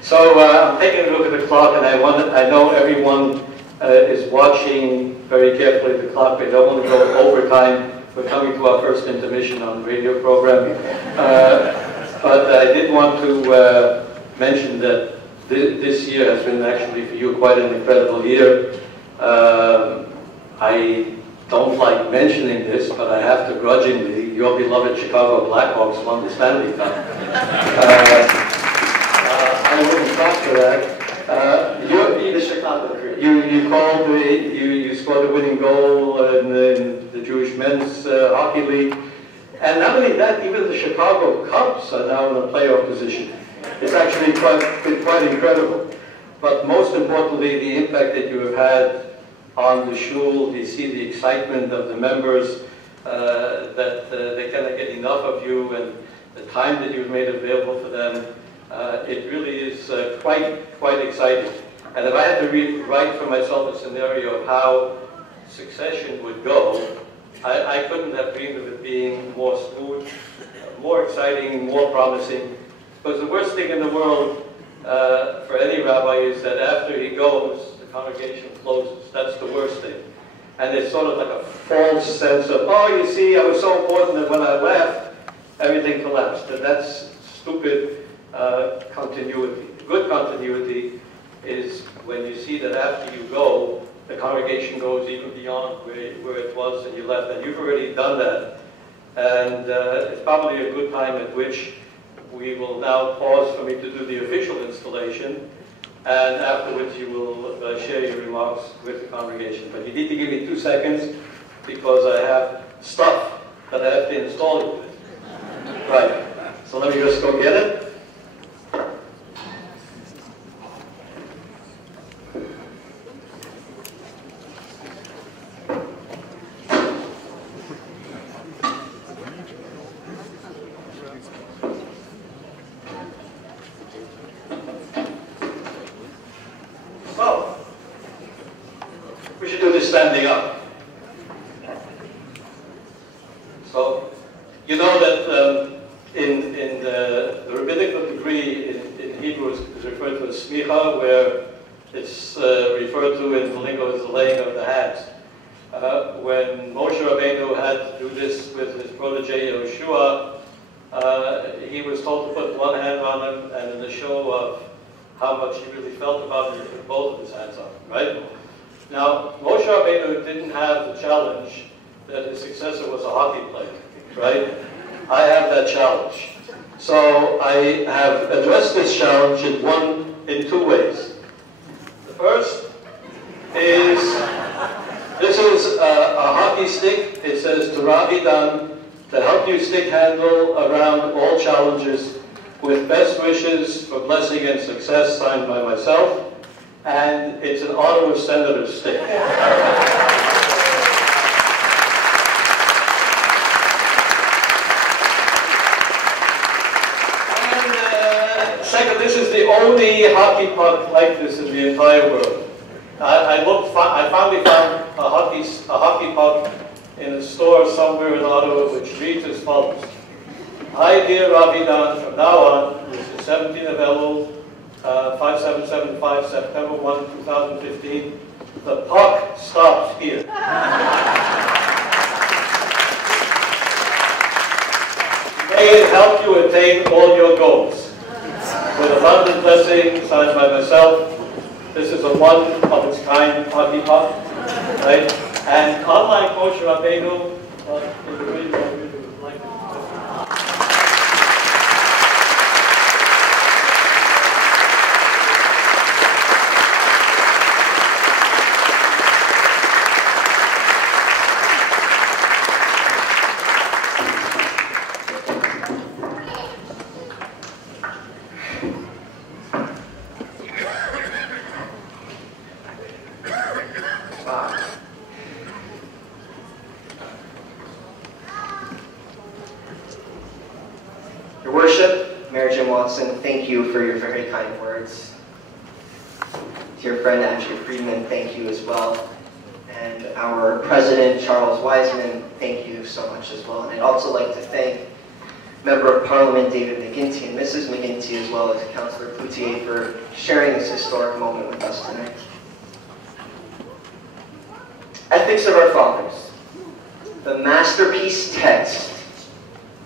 So I'm taking a look at the clock, and I know everyone is watching very carefully the clock. We don't want to go over time. We're coming to our first intermission on the radio program. But I did want to mention that this year has been actually for you quite an incredible year. I don't like mentioning this, but I have to grudgingly, your beloved Chicago Blackhawks won the Stanley Cup. I wouldn't talk to that. You're the Chicago crew. You scored the winning goal in the Jewish men's hockey league. And not only that, even the Chicago Cubs are now in a playoff position. It's actually quite incredible. But most importantly, the impact that you have had on the shul, you see the excitement of the members, that they cannot get enough of you, and the time that you've made available for them. It really is quite exciting. And if I had to write for myself a scenario of how succession would go, I couldn't have dreamed of it being more smooth, more exciting, more promising. Because the worst thing in the world for any rabbi is that after he goes, the congregation closes. That's the worst thing. And it's sort of like a false sense of, oh, you see, I was so important that when I left, everything collapsed. And that's stupid continuity. Good continuity is when you see that after you go, the congregation goes even beyond where it was and you left. And you've already done that. And it's probably a good time at which we will now pause for me to do the official installation. And afterwards you will share your remarks with the congregation. But you need to give me 2 seconds because I have stuff that I have to install you with. Right, so let me just go get it. is standing up. So, you know that in the rabbinical degree in Hebrew is referred to as smicha, where it's referred to in the lingo as the laying of the hands. When Moshe Rabbeinu had to do this with his protege Yehoshua, he was told to put one hand on him, and in the show of how much he really felt about it, he put both of his hands on him, right? Now, Moshe Rabbeinu didn't have the challenge that his successor was a hockey player, right? I have that challenge. So I have addressed this challenge in two ways. The first is, this is a hockey stick. It says to Rabbi Idan to help you stick handle around all challenges with best wishes for blessing and success, signed by myself. And it's an Ottawa Senator stick. Second, this is the only hockey puck like this in the entire world. I finally found a hockey puck in a store somewhere in Ottawa which reads as follows. Hi dear Rabbi Idan, from now on, this is 17th of Elul, 5775, September 1, 2015. The puck stops here. May it help you attain all your goals. With abundant blessing, signed by myself. This is a one-of-its-kind hockey puck, right? And unlike Moshe Rabbeinu, in the video, I really would like to. Your Worship, Mayor Jim Watson, thank you for your very kind words. To your friend Andrew Friedman, thank you as well. And our President, Charles Wiseman, thank you so much as well. And I'd also like to thank Member of Parliament David McGinty and Mrs. McGinty, as well as Councillor Cloutier, for sharing this historic moment with us tonight. Ethics of Our Fathers, the masterpiece text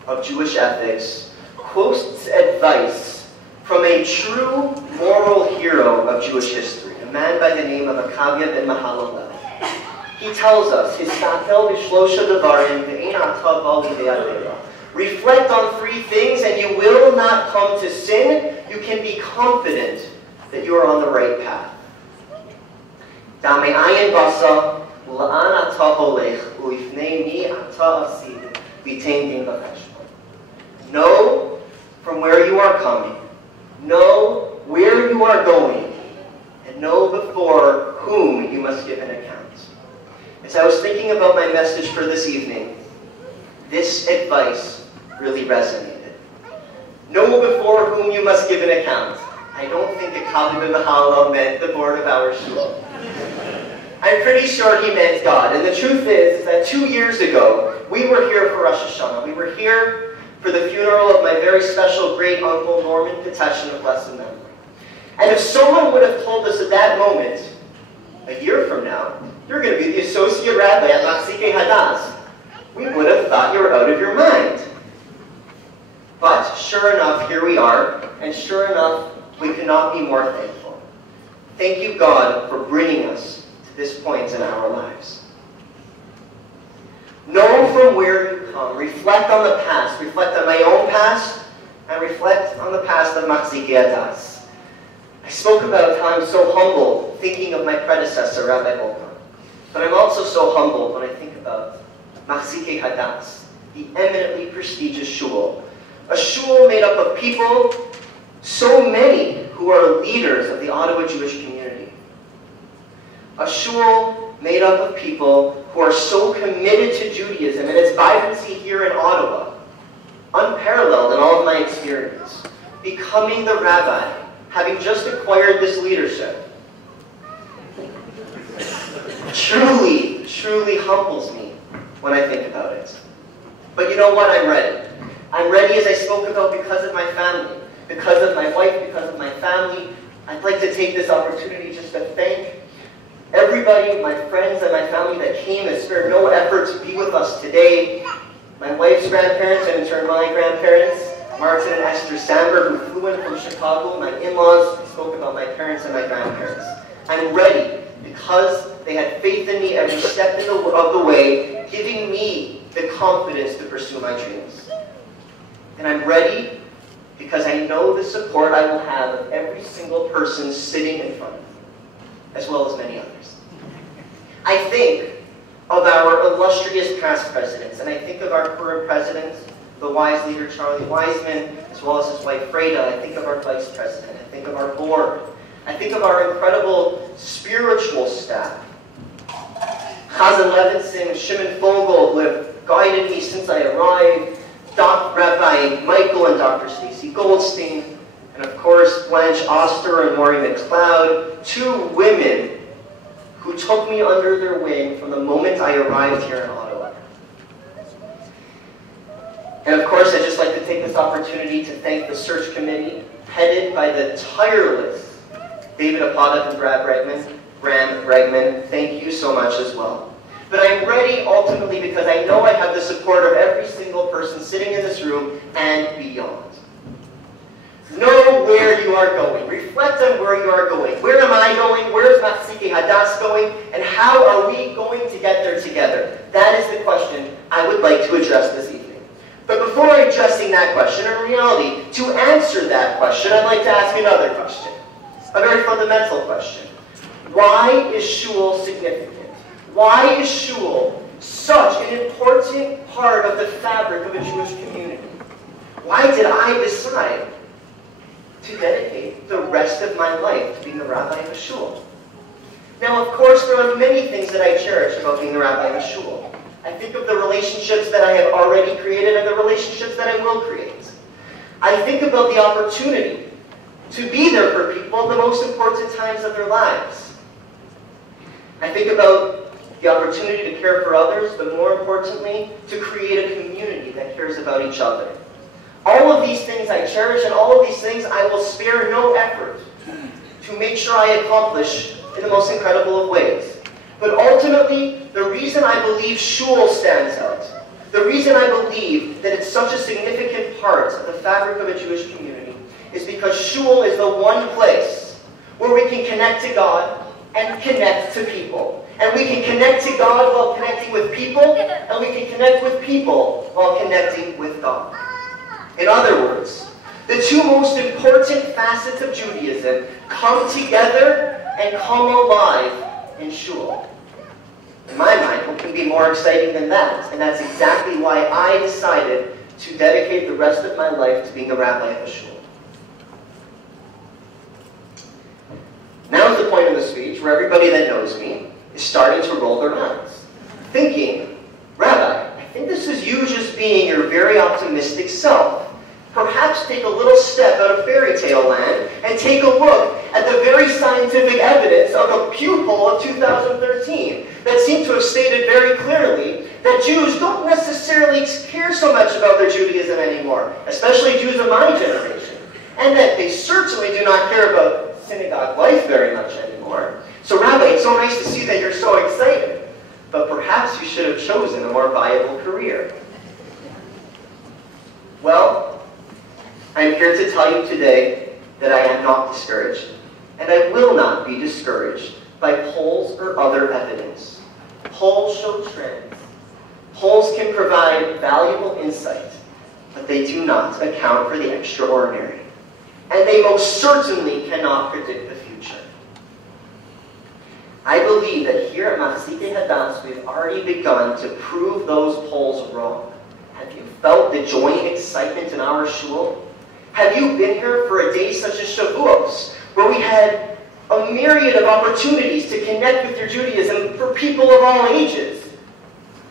of Jewish ethics, quotes advice from a true moral hero of Jewish history, a man by the name of Akavia ben Mahalalel. He tells us, "Histatel b'shlosha devarim ve'ein ata bali ve'adeva." Reflect on three things and you will not come to sin. You can be confident that you are on the right path. Damei ayin basa ula'an ata holech u'ifnei mi ata asid v'tein din b'cheshbon. Know from where you are coming, know where you are going, and know before whom you must give an account. As I was thinking about my message for this evening, this advice really resonated. Know before whom you must give an account. I don't think Akavia ben Mahalalel meant the board of our shul. I'm pretty sure he meant God. And the truth is that 2 years ago, we were here for Rosh Hashanah. We were here for the funeral of my very special great-uncle, Norman Peteshin of blessed memory. And if someone would have told us at that moment, a year from now, you're going to be the associate rabbi at Machzikei Hadas, we would have thought you were out of your mind. But sure enough, here we are, and sure enough, we could not be more thankful. Thank you, God, for bringing us to this point in our lives. Know from where you come. Reflect on the past. Reflect on my own past, and reflect on the past of Machzikei Hadas. I spoke about how I'm so humble thinking of my predecessor, Rabbi Bulka. But I'm also so humbled when I think about Machzikei Hadas, the eminently prestigious shul. A shul made up of people, so many who are leaders of the Ottawa Jewish community. A shul made up of people who are so committed to Judaism and its vibrancy here in Ottawa, unparalleled in all of my experience. Becoming the rabbi, having just acquired this leadership, truly, truly humbles me when I think about it. But you know what? I'm ready. I'm ready, as I spoke about, because of my family, because of my wife, because of my family. I'd like to take this opportunity just to thank everybody, my friends and my family that came and spared no effort to be with us today. My wife's grandparents, and in turn my grandparents, Martin and Esther Sandberg, who flew in from Chicago, my in-laws. I spoke about my parents and my grandparents. I'm ready because they had faith in me every step of the way, giving me the confidence to pursue my dreams. And I'm ready because I know the support I will have of every single person sitting in front of me, as well as many others. I think of our illustrious past presidents, and I think of our current president, the wise leader Charlie Wiseman, as well as his wife Freda. I think of our vice president. I think of our board. I think of our incredible spiritual staff. Chazan Levinson, Shimon Fogel, who have guided me since I arrived, Rabbi Michael and Dr. Stacy Goldstein, and of course Blanche Oster and Maury McLeod, two women who took me under their wing from the moment I arrived here in Ottawa. And of course, I'd just like to take this opportunity to thank the search committee, headed by the tireless David Apodak and Bram Bregman. Thank you so much as well. But I'm ready ultimately because I know I have the support of every single person sitting in this room and beyond. Know where you are going. Reflect on where you are going. Where am I going? Where is Machzikei Hadas going? And how are we going to get there together? That is the question I would like to address this evening. But before addressing that question, in reality, to answer that question, I'd like to ask another question. A very fundamental question. Why is shul significant? Why is shul such an important part of the fabric of a Jewish community? Why did I decide to dedicate the rest of my life to being the rabbi of a shul? Now, of course, there are many things that I cherish about being the rabbi of a shul. I think of the relationships that I have already created and the relationships that I will create. I think about the opportunity to be there for people at the most important times of their lives. I think about the opportunity to care for others, but more importantly, to create a community that cares about each other. All of these things I cherish, and all of these things I will spare no effort to make sure I accomplish in the most incredible of ways. But ultimately, the reason I believe shul stands out, the reason I believe that it's such a significant part of the fabric of a Jewish community, is because shul is the one place where we can connect to God and connect to people. And we can connect to God while connecting with people, and we can connect with people while connecting with God. In other words, the two most important facets of Judaism come together and come alive in shul. In my mind, what can be more exciting than that? And that's exactly why I decided to dedicate the rest of my life to being the rabbi of a shul. Now is the point of the speech where everybody that knows me is starting to roll their eyes, thinking, Rabbi, I think this is you just being your very optimistic self. Perhaps take a little step out of fairy tale land and take a look at the very scientific evidence of a Pew poll of 2013 that seemed to have stated very clearly that Jews don't necessarily care so much about their Judaism anymore, especially Jews of my generation, and that they certainly do not care about synagogue life very much anymore. So Rabbi, it's so nice to see that you're so excited, but perhaps you should have chosen a more viable career. Well, I'm here to tell you today that I am not discouraged, and I will not be discouraged by polls or other evidence. Polls show trends. Polls can provide valuable insight, but they do not account for the extraordinary. And they most certainly cannot predict the future. I believe that here at Machzikei Hadas, we've already begun to prove those polls wrong. Have you felt the joy and excitement in our shul? Have you been here for a day such as Shavuos, where we had a myriad of opportunities to connect with your Judaism for people of all ages?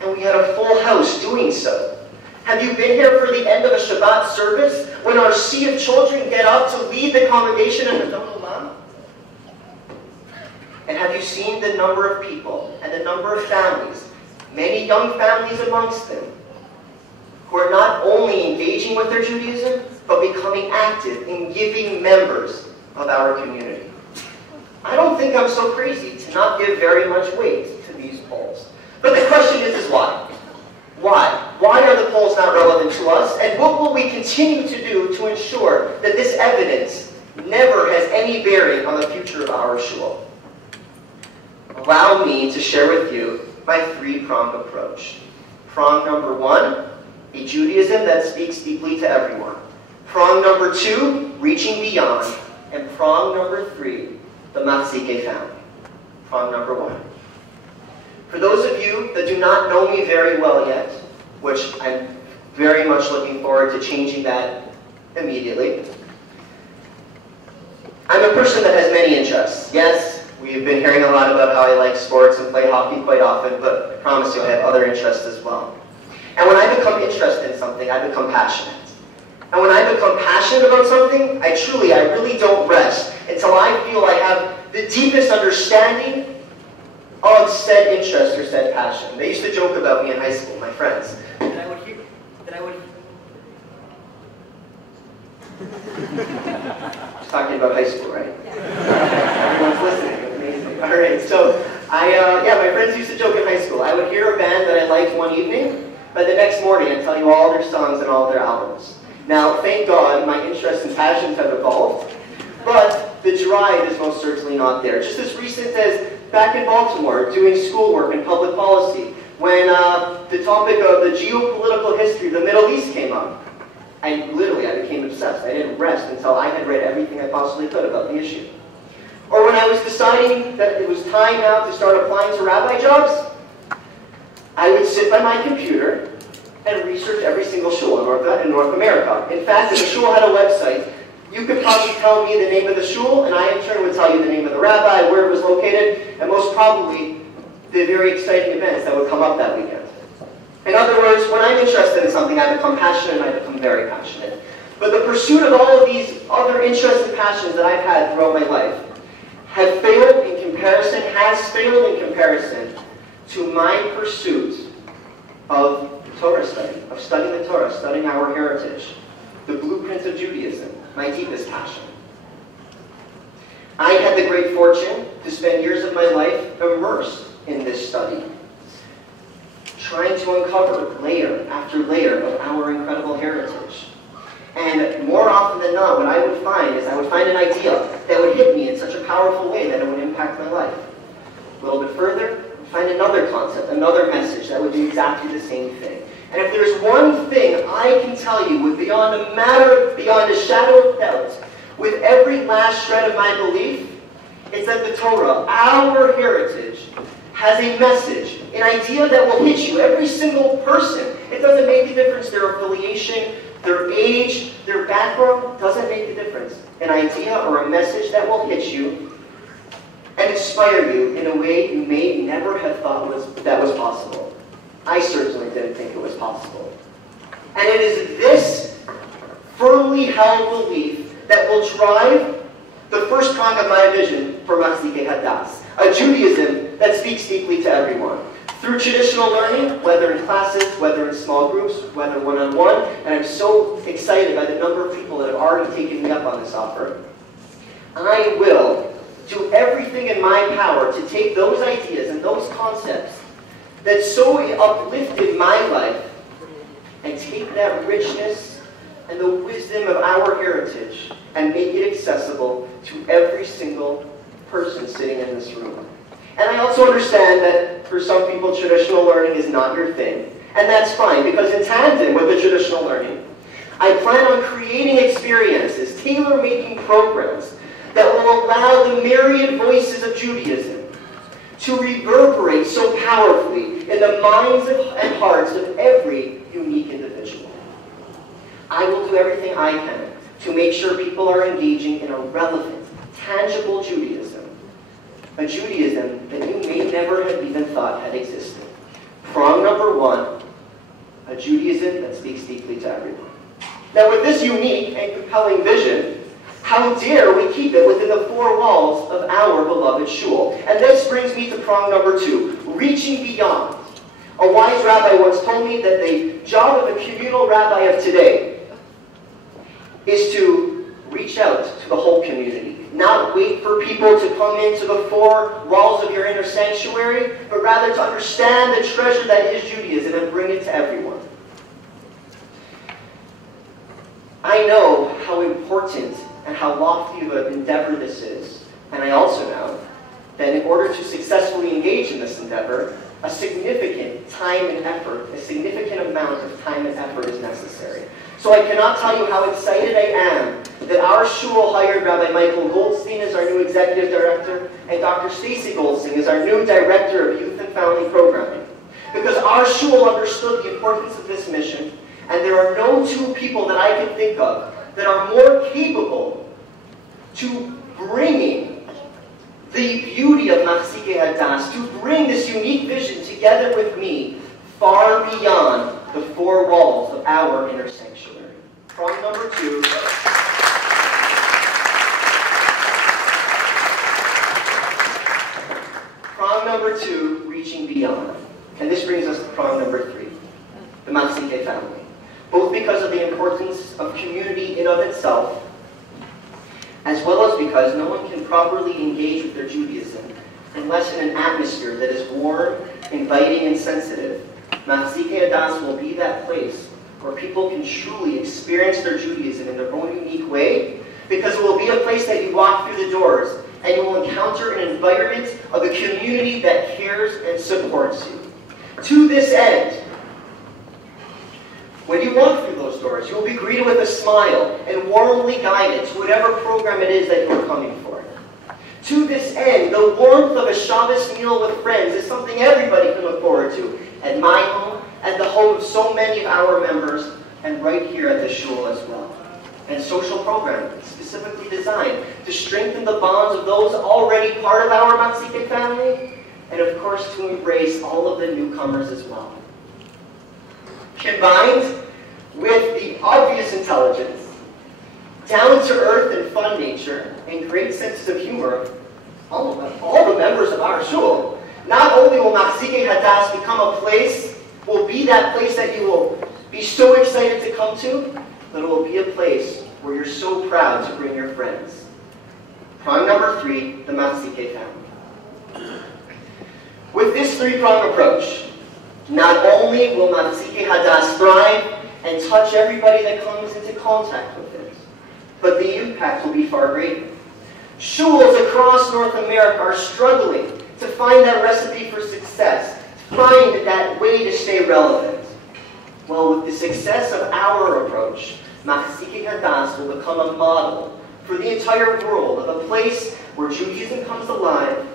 And we had a full house doing so. Have you been here for the end of a Shabbat service, when our sea of children get up to lead the congregation in the Olam? And have you seen the number of people and the number of families, many young families amongst them, who are not only engaging with their Judaism, but becoming active in giving members of our community? I don't think I'm so crazy to not give very much weight to these polls. But the question is why? Why? Why are the polls not relevant to us? And what will we continue to do to ensure that this evidence never has any bearing on the future of our shul? Allow me to share with you my three-pronged approach. Prong number one, a Judaism that speaks deeply to everyone. Prong number two, reaching beyond. And prong number three, the Machzikei family. Prong number one. For those of you that do not know me very well yet, which I'm very much looking forward to changing that immediately, I'm a person that has many interests. Yes, we've been hearing a lot about how I like sports and play hockey quite often, but I promise you I have other interests as well. And when I become interested in something, I become passionate. And when I become passionate about something, I really don't rest until I feel I have the deepest understanding of said interest or said passion. They used to joke about me in high school, my friends. And I would hear, just talking about high school, right? Everyone's listening, amazing. All right, so my friends used to joke in high school. I would hear a band that I liked one evening, but the next morning I'd tell you all their songs and all their albums. Now, thank God, my interests and passions have evolved, but the drive is most certainly not there. Just as recent as back in Baltimore, doing schoolwork in public policy, when the topic of the geopolitical history of the Middle East came up, I became obsessed. I didn't rest until I had read everything I possibly could about the issue. Or when I was deciding that it was time now to start applying to rabbi jobs, I would sit by my computer and research every single shul in North America. In fact, if a shul had a website, you could probably tell me the name of the shul, and I in turn would tell you the name of the rabbi, where it was located, and most probably the very exciting events that would come up that weekend. In other words, when I'm interested in something, I become passionate, and I become very passionate. But the pursuit of all of these other interests and passions that I've had throughout my life has failed in comparison to my pursuit of Torah study, of studying the Torah, studying our heritage, the blueprints of Judaism, my deepest passion. I had the great fortune to spend years of my life immersed in this study, trying to uncover layer after layer of our incredible heritage. And more often than not, what I would find is I would find an idea that would hit me in such a powerful way that it would impact my life. A little bit further, I'd find another concept, another message that would do exactly the same thing. And if there's one thing I can tell you beyond a shadow of doubt, with every last shred of my belief, it's that the Torah, our heritage, has a message, an idea that will hit you, every single person. It doesn't make a difference, their affiliation, their age, their background, doesn't make a difference. An idea or a message that will hit you and inspire you in a way you may never have thought that was possible. I certainly didn't think it was possible. And it is this firmly held belief that will drive the first prong of my vision for Machzikei Hadas, a Judaism that speaks deeply to everyone. Through traditional learning, whether in classes, whether in small groups, whether one-on-one, and I'm so excited by the number of people that have already taken me up on this offer, I will do everything in my power to take those ideas and those concepts that so uplifted my life and take that richness and the wisdom of our heritage and make it accessible to every single person sitting in this room. And I also understand that for some people traditional learning is not your thing. And that's fine, because in tandem with the traditional learning, I plan on creating experiences, tailor-making programs that will allow the myriad voices of Judaism to reverberate so powerfully in the minds and hearts of every unique individual. I will do everything I can to make sure people are engaging in a relevant, tangible Judaism. A Judaism that you may never have even thought had existed. Prong number one, a Judaism that speaks deeply to everyone. Now with this unique and compelling vision, How dare we keep it within the four walls of our beloved shul? And this brings me to prong number 2, reaching beyond. A wise rabbi once told me that the job of a communal rabbi of today is to reach out to the whole community. Not wait for people to come into the four walls of your inner sanctuary, but rather to understand the treasure that is Judaism and bring it to everyone. I know how important and how lofty of an endeavor this is, and I also know that in order to successfully engage in this endeavor, a significant time and effort, a significant amount of time and effort is necessary. So I cannot tell you how excited I am that our shul hired Rabbi Michael Goldstein as our new executive director and Dr. Stacy Goldstein as our new director of youth and family programming. Because our shul understood the importance of this mission, and there are no two people that I can think of that are more capable to bringing the beauty of Machzikei Hadas, to bring this unique vision together with me far beyond the four walls of our inner sanctuary. Prong number 2. Prong number 2, reaching beyond. And this brings us to prong number 3, the Machzikei family. Both because of the importance of community in of itself, as well as because no one can properly engage with their Judaism unless in an atmosphere that is warm, inviting, and sensitive. Machzikei Hadas will be that place where people can truly experience their Judaism in their own unique way, because it will be a place that you walk through the doors and you will encounter an environment of a community that cares and supports you. To this end, when you walk through those doors, you will be greeted with a smile and warmly guided to whatever program it is that you are coming for. To this end, the warmth of a Shabbos meal with friends is something everybody can look forward to at my home, at the home of so many of our members, and right here at the shul as well. And social programming specifically designed to strengthen the bonds of those already part of our Machzikei family, and of course to embrace all of the newcomers as well. Combined with the obvious intelligence, down-to-earth and fun nature, and great sense of humor, all the members of our shul, not only will Machzikei Hadas become a place, will be that place that you will be so excited to come to, but it will be a place where you're so proud to bring your friends. Prong number 3, the Machzikei family. With this 3-prong approach, not only will Machzikei Hadas thrive and touch everybody that comes into contact with it, but the impact will be far greater. Shuls across North America are struggling to find that recipe for success, find that way to stay relevant. Well, with the success of our approach, Machzikei Hadas will become a model for the entire world of a place where Judaism comes alive,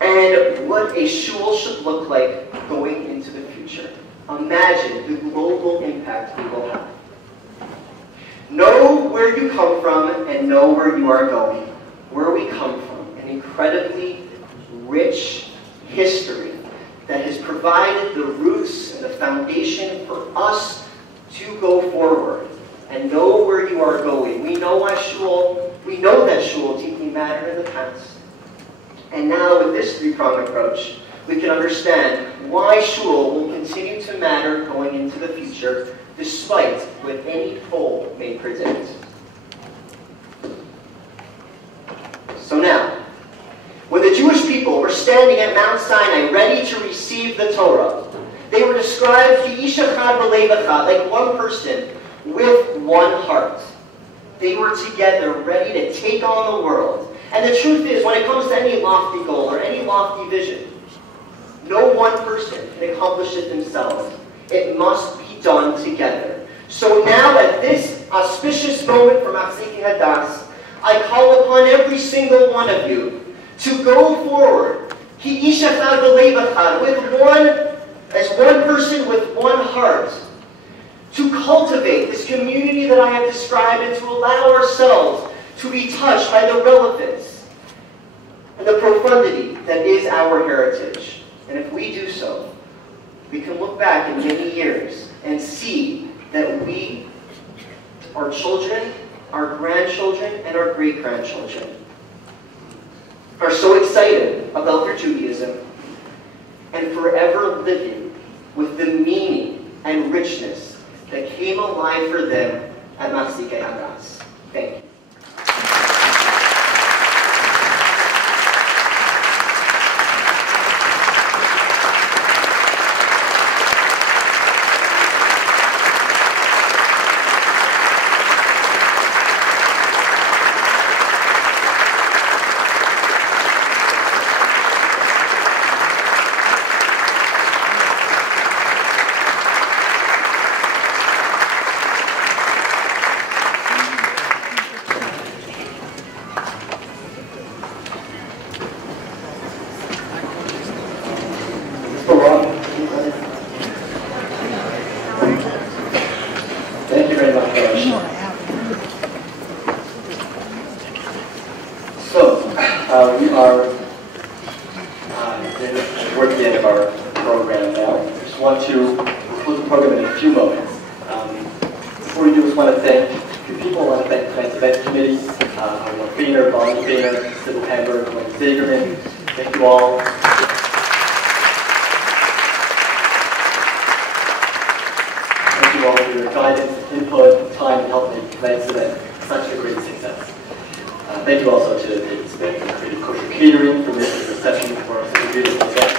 and what a shul should look like going into the future. Imagine the global impact we will have. Know where you come from and know where you are going. Where we come from, an incredibly rich history that has provided the roots and the foundation for us to go forward. And know where you are going. We know that shul deeply mattered in the past. And now with this 3-pronged approach, we can understand why shul will continue to matter going into the future, despite what any poll may predict. So now, when the Jewish people were standing at Mount Sinai ready to receive the Torah, they were described ki ish echad b'lev echad, like one person with one heart. They were together ready to take on the world. And the truth is, when it comes to any lofty goal or any lofty vision, no one person can accomplish it themselves. It must be done together. So now, at this auspicious moment for Machzikei Hadas, I call upon every single one of you to go forward, ki ish echad b'lev echad, as one person with one heart, to cultivate this community that I have described and to allow ourselves to be touched by the relevance and the profundity that is our heritage. And if we do so, we can look back in many years and see that we, our children, our grandchildren, and our great-grandchildren are so excited about their Judaism and forever living with the meaning and richness that came alive for them at Machzikei Hadas. Thank you. Thank you very much, Raj. So, we are towards the end of our program now. I just want to conclude the program in a few moments. Before we do, I just want to thank a few people. I want to thank tonight's event committee, Mark Boehner, Bonnie Boehner, Sybil Hamburg, Wendy Zagerman. Thank you all. Thank you all for your guidance, input, time, and help make tonight's event such a great success. Thank you also to David Smith and Creative Kosher Catering for making the reception for such a beautiful event.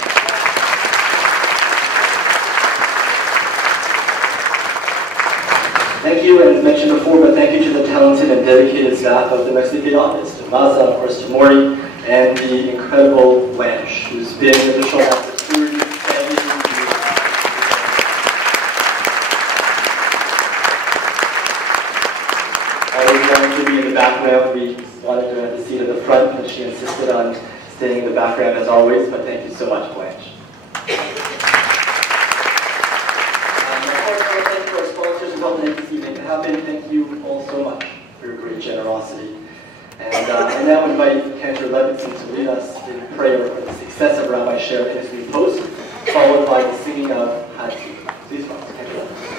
Thank you, and as mentioned before, but thank you to the talented and dedicated staff of the Machzikei office, to Maza, of course, to Maury, and the incredible Blanche, who's been the official master steward every year. I was going to be in the background. We wanted her at the seat at the front, but she insisted on staying in the background as always, but thank you so much, Blanche. Thank you all so much for your great generosity. And I now invite Cantor Levinson to lead us in prayer for the success of Rabbi Scher in his new post, followed by the singing of Hadas. Please welcome Cantor Levinson.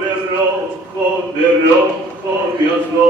Berokho, berokho, yasno